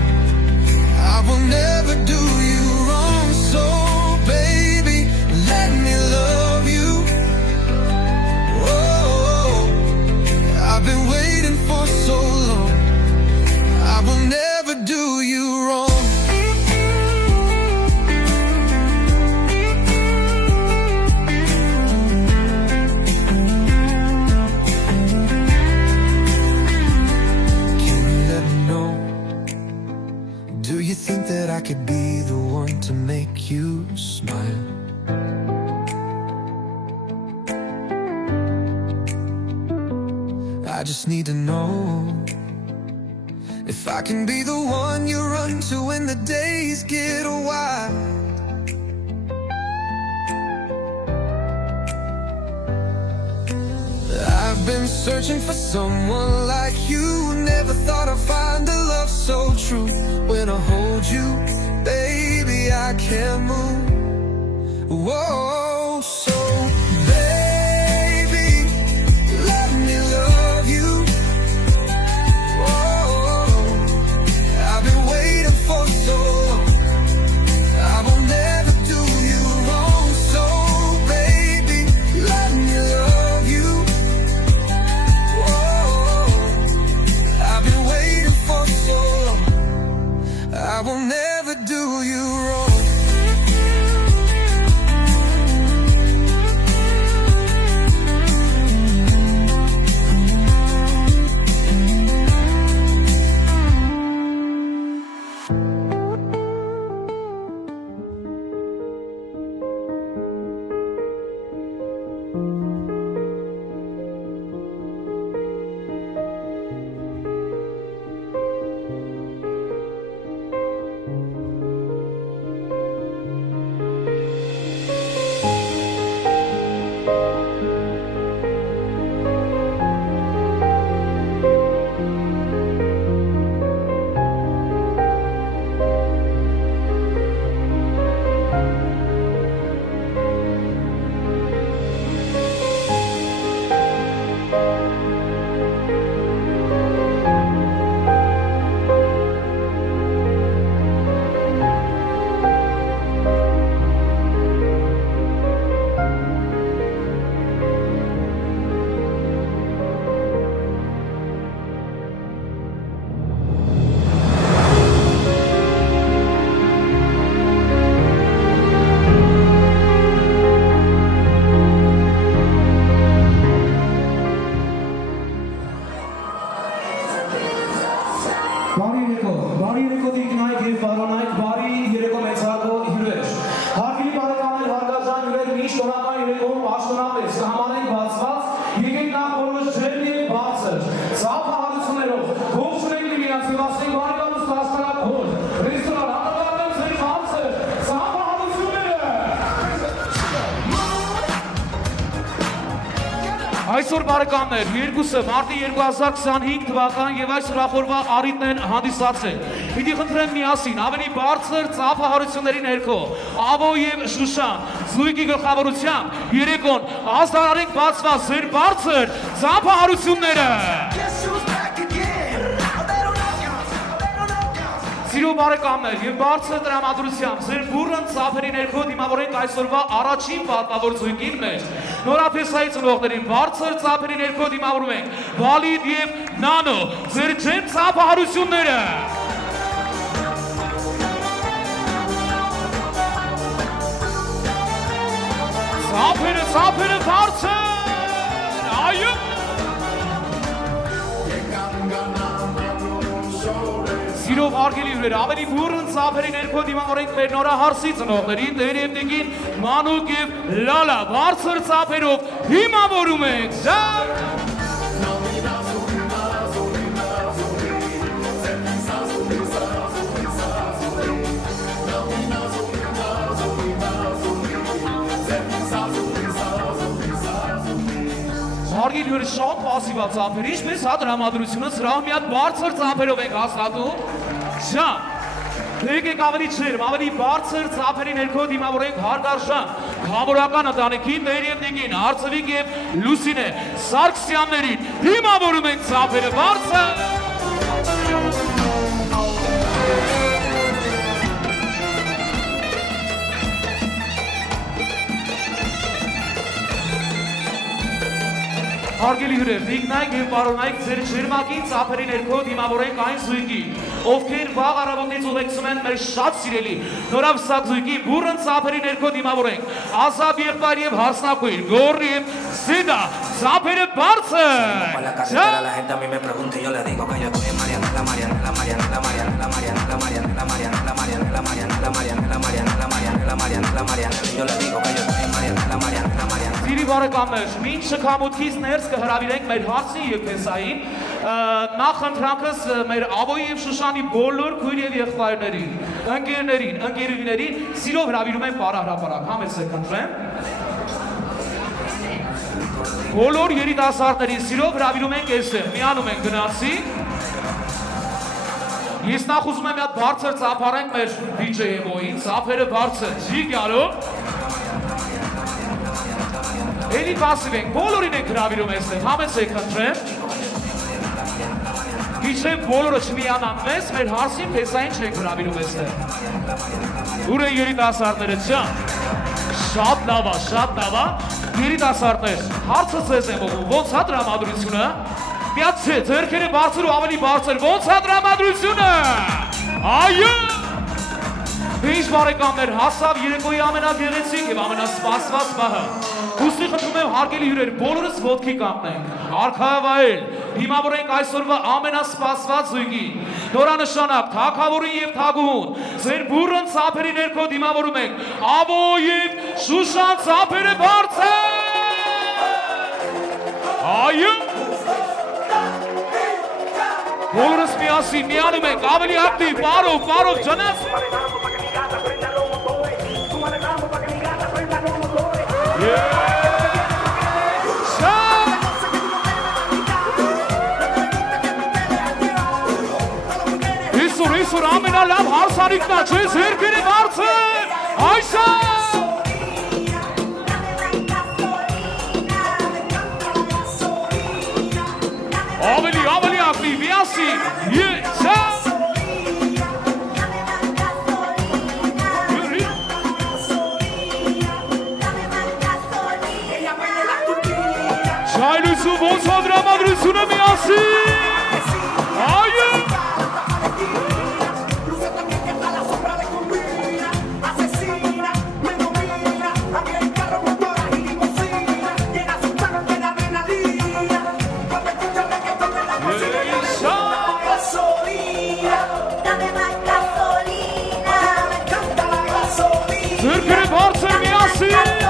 I will never do you wrong. So baby, let me love you. I've been waiting for so long. I will never do you wrong. Can you let me know? Do you think that I could be the one to make you smile? I just need to know if I can be the one you run to when the days get wild. I've been searching for someone like you. Never thought I'd find a love so true. When I hold you, baby, I can't move. Whoa, so I will never do you wrong. Այսօր բարեկամներ, երկուսը մարտի 2025 թվական եւ այս ուրախորվա առիթն են հանդիսացել։ Պիտի խնդրեմ միասին ավելի բարձր ծափահարությունների ներքո Ավո եւ Շուշան զույգի գլխավորությամբ երեկոն ազդարարենք բացված ձեր բարձր ծափահարությունները։ Սիրո բարեկամներ եւ բարձր տրամադրությամբ ձեր բուրըն ծափերի ներքո դիմավորենք այսօրվա առաջին պատվավոր զույգին մեջ։ Նորապես հայ ծնողներին բարձր ծափերի ներքո դիմավորում ենք Վալիդ եւ Նանո, ձեր ջերմ ծափահարությունները։ Ծափերը բարձր, այո։ հարգելի հյուրեր, ավելի բուրըն ծափերի ներքո դիմավորենք մեր նորահարսի ծնողներին, Տեր և Տիկին Մանուկ և Լալա, բարձր ծափերով հիմավորում ենք, Հարգելի հյուրեր, շատ պասիվ է ծափեր, ինչպես հա դրամատրությունը սրահ մի հատ բարձր ծափերով ենք հաստատում, եկեք ավելի չերմ, ավելի բարձր ծափերի ներքո դիմավորենք հարգարժան գամորական ընտանիքին Տեր և Տիկին Արծվիկ և Լուսինե Սարգսյաններին դիմավորում ենք ծափերը բարձր Հարգելի հյուրեր, դիգնայք և պարոնայք ձեր ջերմակին ծափերի ներքո դիմավորենք այն զույգին, ովքեր վաղ առավոտից ուղեկցում են մեր շատ սիրելի նորավսակ զույգի բուրըն ծափերի ներքո դիմավորենք Ազատ եղբայր և հարսնակույր, Գոռ և Սիդա, ծափերը Սիրի բարեկամներ, մինչ շքամուտքից ներս կհրավիրենք մեր հարցի եփեսային, նախ խնդրանքս մեր Աբոյի և Շուշանի բոլոր քույր և եղբայրներին, ընկերներին, ընկերուհիներին սիրով հրավիրում եմ պարահրապարակ, համեցեք խնդրեմ։ Բոլոր երիտասարդներին սիրով հրավիրում ենք այստեղ, միանում ենք գնացի։ Ես նախ ուզում եմ մի հատ բարձր ծափարենք մեր DJ Eboyin, ծափերը բարձր, չի գալով։ Էլի պասիվ ենք, բոլորին ենք հրավիրում այստեղ, համեցեք խնդրեմ։ Գիչեմ բոլորը չմիանան մեզ, մեր հարսին փեսային չենք հրավիրում այստեղ։ Ուր են երիտասարդները, ջան։ Շատ լավ է, երիտասարդներ, հարցը ձեզ եմ ուղղում, ոնց է տրամադրությունը։ Միած չէ, ձեռքերը բարձր ու ավելի բարձր, ոնց է տրամադրությունը։ Այո։ Ինչ բարեկամներ, հասավ երեկոյի ամենագեղեցիկ և ամենասպասված պահը։ Ուստի խնդրում եմ հարգելի հյուրեր, բոլորս ոտքի կանգնենք, արքայավայել, դիմավորենք այսօրվա ամենասպասված զույգին, նորանշանակ, թագավորին և թագուհուն, ձեր բուրըն ծափերի ներքո դիմավորում ենք, Աբո և Շուշան ծափերը բարձր։ Այո։ Բոլորս միասին միանում ենք, ավելի ակտիվ, պարով, ջանաց։ Իսուր ամենալավ հարսանիքն է, չէ, ձեռքերը բարձր, այսա։ Ավելի ակտիվ, միասին, եսա։ Շայլություն ոնց է դրամադրությունը միասին, այո։ Ձեռքերը բարձր միասին։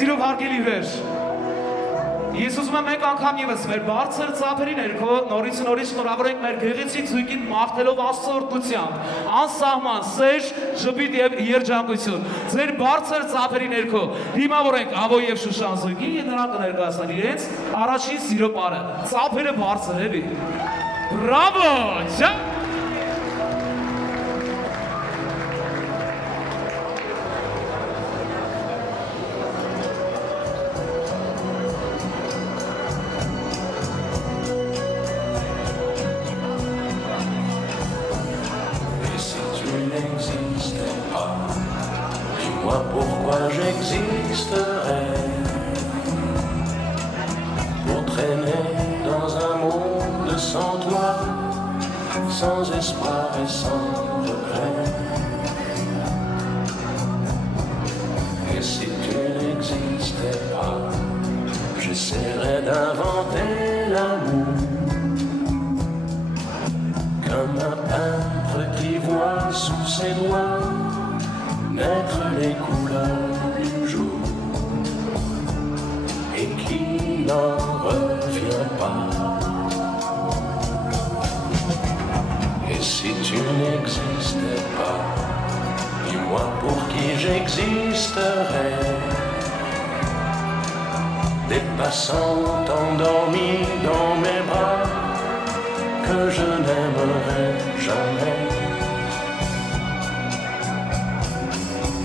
Սիրով հարգելի հյուրեր, ես ուզում եմ մեկ անգամ ևս մեր բարձր ծափերի ներքո նորից շնորհավորենք մեր գեղեցիկ զույգին մաղթելով Աստծո օրհնությամբ, անսահման սեր, ժպիտ եւ երջանկություն։ Ձեր բարձր ծափերի ներքո հիմավորենք Աբո եւ Շուշան զույգին եւ նրանք կներկայացնեն իրենց առաջին սիրո պարը։ Ծափերը բարձր էլի։ Բրավո, ջան։ Dis-moi pourquoi j'existerais pour traîner dans un monde sans toi, sans espoir et sans regret. Et si tu n'existais pas, j'essaierais d'inventer l'amour comme un peintre qui voit sous ses doigts naître les couleurs du jour et qui n'en revient pas. Et si tu n'existais pas, dis-moi pour qui j'existerais. Des passants endormis dans mes bras que je n'aimerais jamais.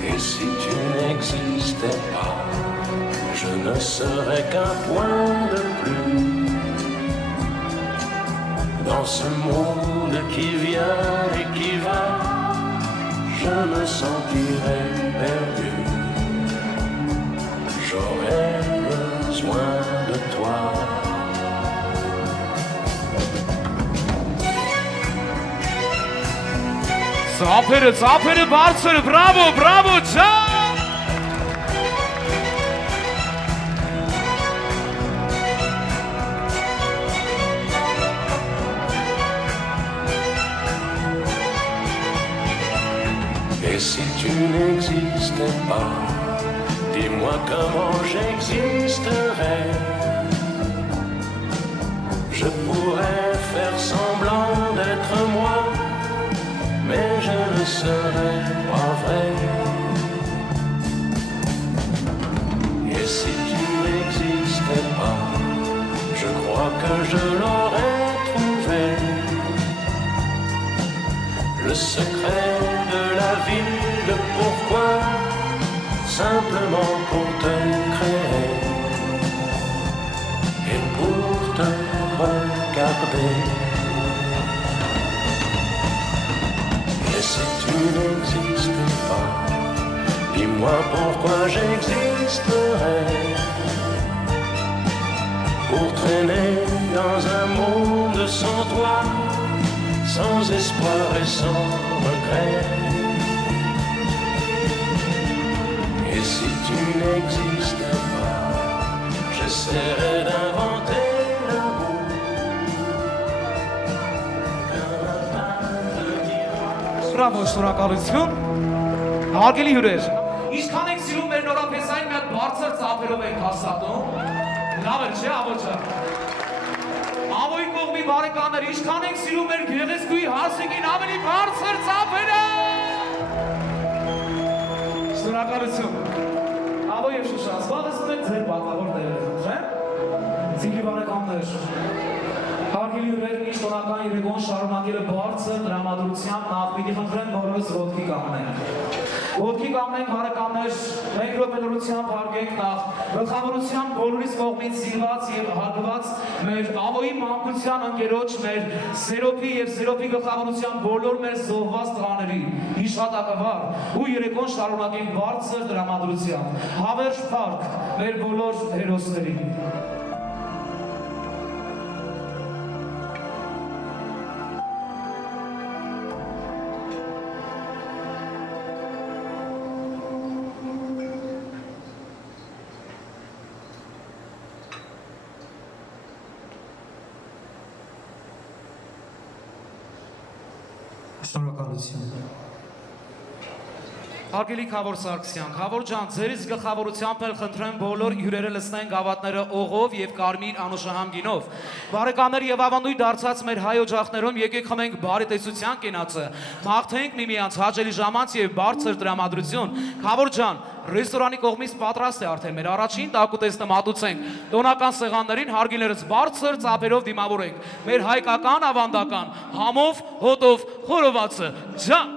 Et si tu n'existais pas, je ne serais qu'un point de plus dans ce monde qui vient et qui va. Je me sentirais perdu. J'aurais besoin de toi. Zapere, բարձր, bravo, bravo, ջան։ Et si tu n'existais pas, dis-moi comment j'existerais. Je pourrais faire semblant d'être moi, mais je ne serais pas vrai. Et si tu n'existais pas, je crois que je l'aurais trouvé. Le secret de la vie, le pourquoi, simplement pour te créer et pour te regarder. Et si tu n'existais pas, dis-moi pourquoi j'existerais. Pour traîner dans un monde sans toi, sans espoir et sans regret. Et si tu n'existais pas, j'essaierais d'inventer l'amour comme un peintre qui voit. Բրավո, շնորհակալություն։ Հարգելի հյուրեր, ինչքան եք սիրում մեր նորապեսային մի հատ բարձր ծափերով ենք հաստատում։ Լավ է, չէ, ավորջա։ Ավորի կողմի բարեկամներ, ինչքան եք սիրում մեր գեղեցկուի հասիկին ավելի բարձր ծափերը։ Շնորհակալություն։ Ավոր եւ Շուշա, զբաղեցնում եք ձեր պատվավոր տեղերը, չէ՞։ Զինգի բարեկամներ, հարգելի հյուրեր, միշտ տոնական երեկոն շարունակելը բարձր տրամադրությամբ նախ պիտի խնդրեմ բոլորս ոտքի կանգնենք։ Ոտքի կանգնենք բարեկամներ, մեկ րոպեությամբ հարգենք նախ գլխավորությամբ բոլորիս կողմից սիրված եւ հարգված մեր Ավոյի մանկության ընկերոջ, մեր Սերոփի եւ Սերոփի գլխավորությամբ բոլոր մեր զոհված տղաների հիշատակավար ու երեկոն շարունակենք բարձր տրամադրությամբ։ Հավերժ փառք մեր բոլոր հերոսներին։ Հարգելի Խավոր Սարգսյան, Խավոր ջան, ձերից գլխավորությամբ էլ խնդրեմ բոլոր հյուրերը լցնեն գավաթները օղով եւ կարմիր անուշահամ գինով։ Բարեկամներ եւ ավանդույթ դարձած մեր հայ օջախներում եկեք խմենք բարետեսության կենացը, մաղթենք միմյանց հաճելի ժամանց եւ բարձր տրամադրություն։ Խավոր ջան, ռեստորանի կողմից պատրաստ է արդեն մեր առաջին տակուտեստը մատուցենք։ Տոնական սեղաններին հարգիներս բարձր ծափերով դիմավորենք։ Մեր հայկական ավանդական համով, հոտով, խորովածը։ Ջան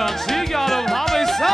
ջան, չի գարով հավեսա։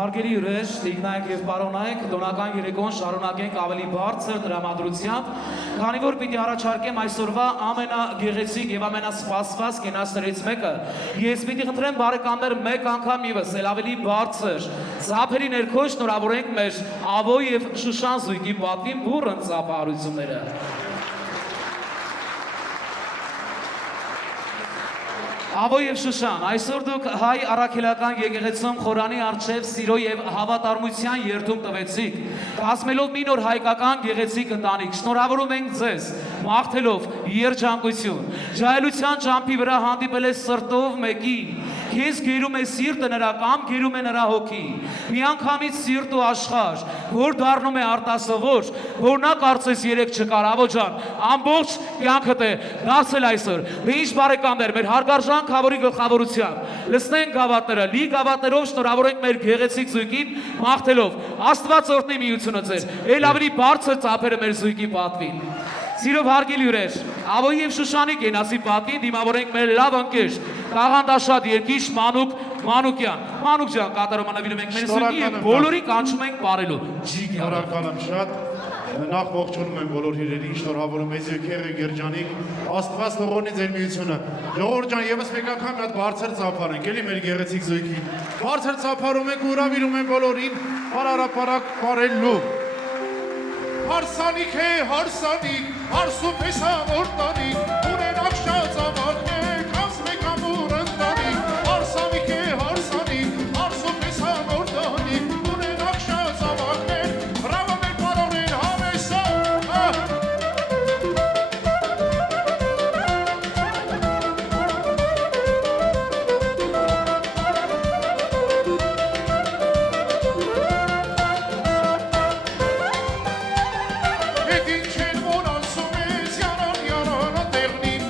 Հարգելի հյուրեր, տիկնայք եւ պարոնայք, տոնական երեկոն շարունակենք ավելի բարձր դրամատրությամբ, քանի որ պիտի առաջարկեմ այսօրվա ամենագեղեցիկ եւ ամենասպասված կենացներից մեկը։ Ես պիտի խնդրեմ բարեկամներ մեկ անգամ եւս ավելի բարձր ծափերի ներքո շնորհավորենք մեր Ավո եւ Շուշան զույգի պատվին բուռն ծափահարությունները։ Ավո եւ Շուշան, այսօր դուք հայ առաքելական եկեղեցում խորանի առջև սիրո եւ հավատարմության երդում տվեցիք, կազմելով մի նոր հայկական գեղեցիկ ընտանիք։ Շնորհավորում ենք ձեզ, մաղթելով երջանկություն, ջահելության ճամփի վրա հանդիպել է սրտով մեկին, քեզ գերում է սիրտը նրա կամ գերում է նրա հոգի, միանգամից սիրտ ու աշխարհ, որ դառնում է արտասովոր, որ նա կարծես երեք չկար, Ավո ջան, ամբողջ կյանքդ է դարձել այսօր։ Դե ինչ բարեկամներ, մեր հարգարժան Խավորի գլխավորությամբ լսնենք գավաթները, լի գավաթներով շնորհավորենք մեր գեղեցիկ զույգին, մաղթելով Աստված օրհնի միությունը ձեր, ել ավելի բարձր ծափերը մեր զույգի պատվին։ Սիրով հարգելի հյուրեր, Ավոյի եւ Շուշանի կենացի պատվին դիմավորենք մեր լավ ընկեր, տաղանդաշատ երգիչ Մանուկ Մանուկյան։ Մանուկ ջան, կատարում անավիրում ենք մեր զույգի եւ բոլորի կանչում ենք բարելու։ Շնորհակալ եմ շատ։ Նախ ողջունում եմ բոլոր հյուրերին, շնորհավորում եմ Եզեքիել Գերջանիկ, Աստված թողորնի ձեր միությունը։ Ժողովուրդ ջան, եւս մեկ անգամ մի հատ բարձր ծափարենք, էլի մեր գեղեցիկ զույգին։ Բարձր ծափարում ենք ու հրավիրում եմ բոլորին բարարապարակ բարելու։ Հարսանիք է, հարսանիք, հարսում հեսան օրտանիք, ունենակ շատ զավակներ, կազմեք ամուր ընտանիք, հարսանիք է, հարսանիք, հարսում հեսան օրտանիք, ունենակ շատ զավակներ, բրավո մեր պարոններ, հավեսա, Ետ ինչ են որ ասում ես, յանան, յանան, ատեղնին,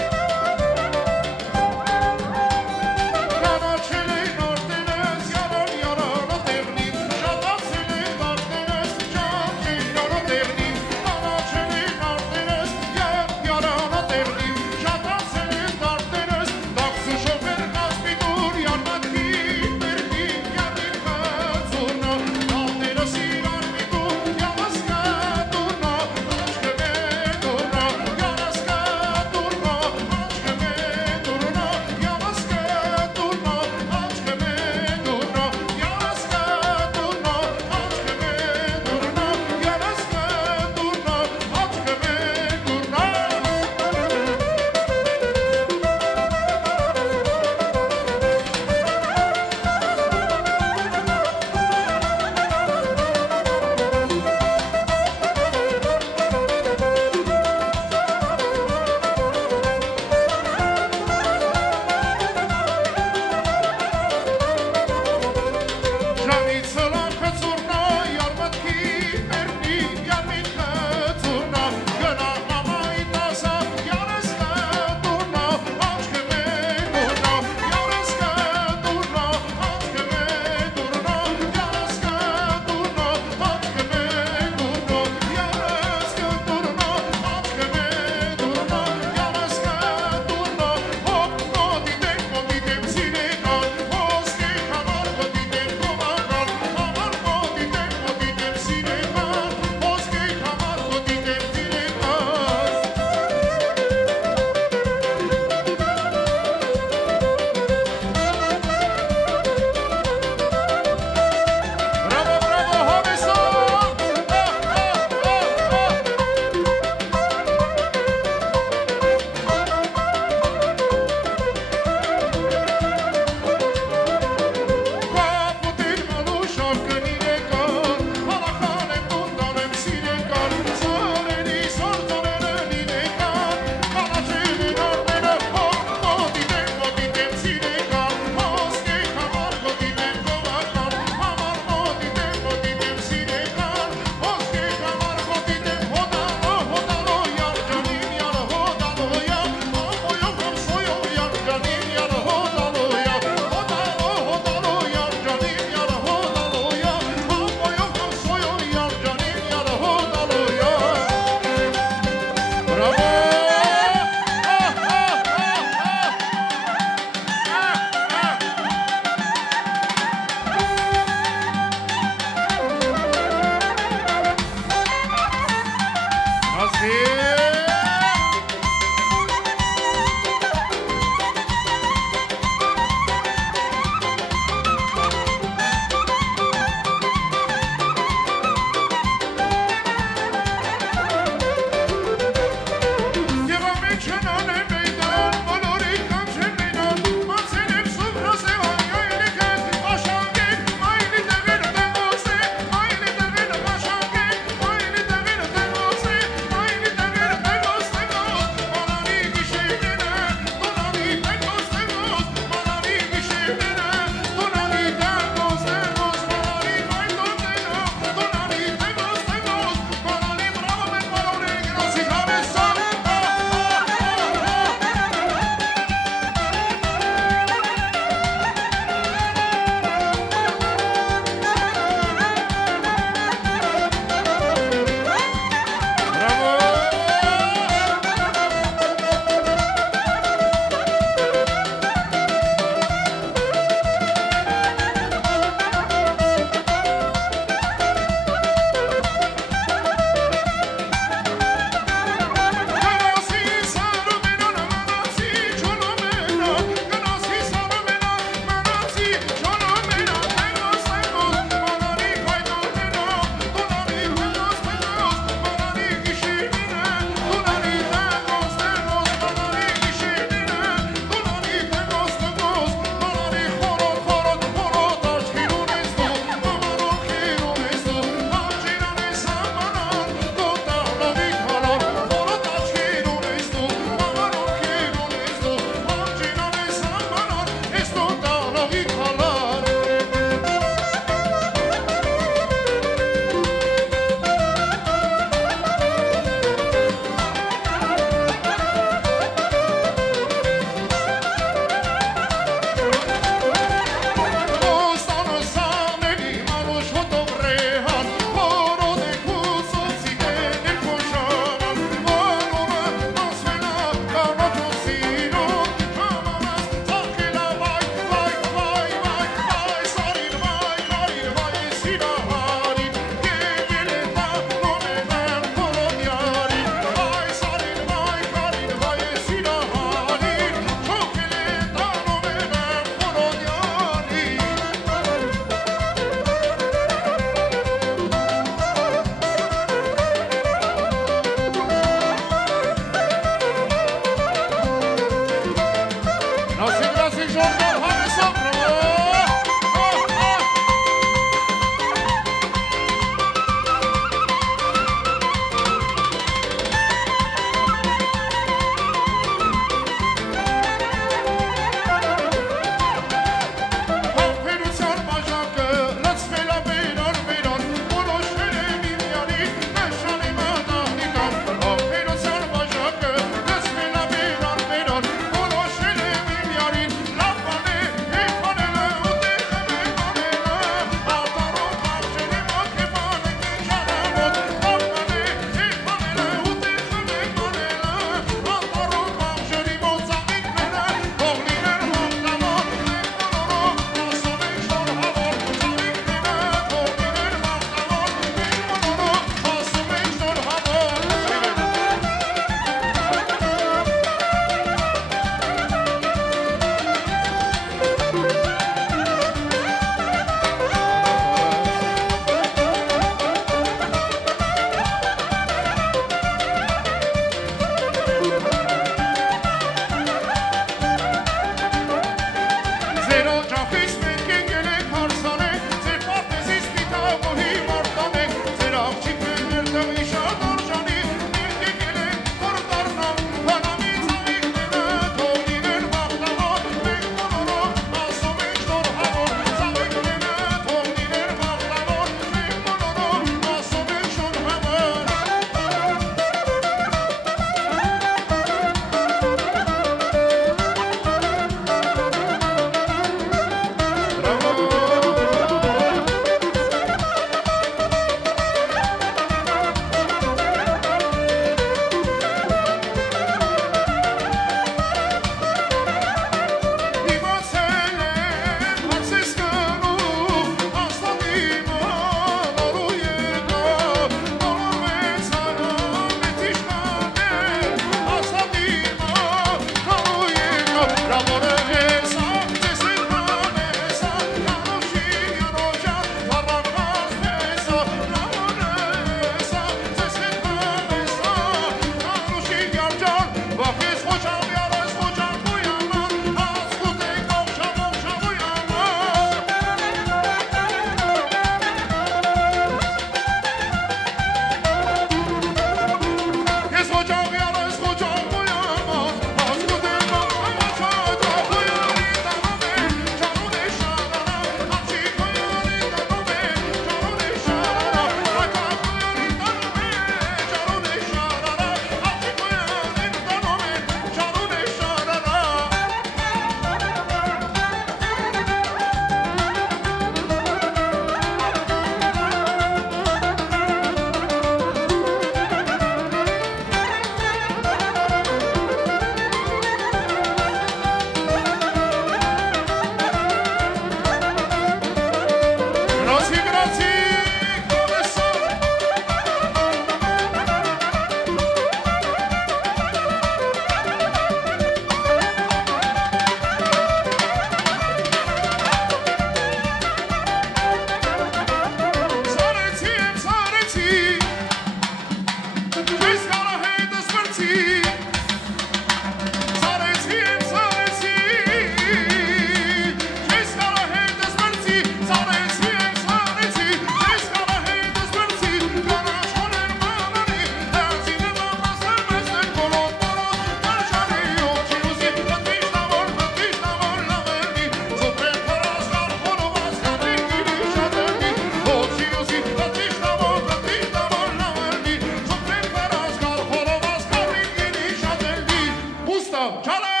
Չալե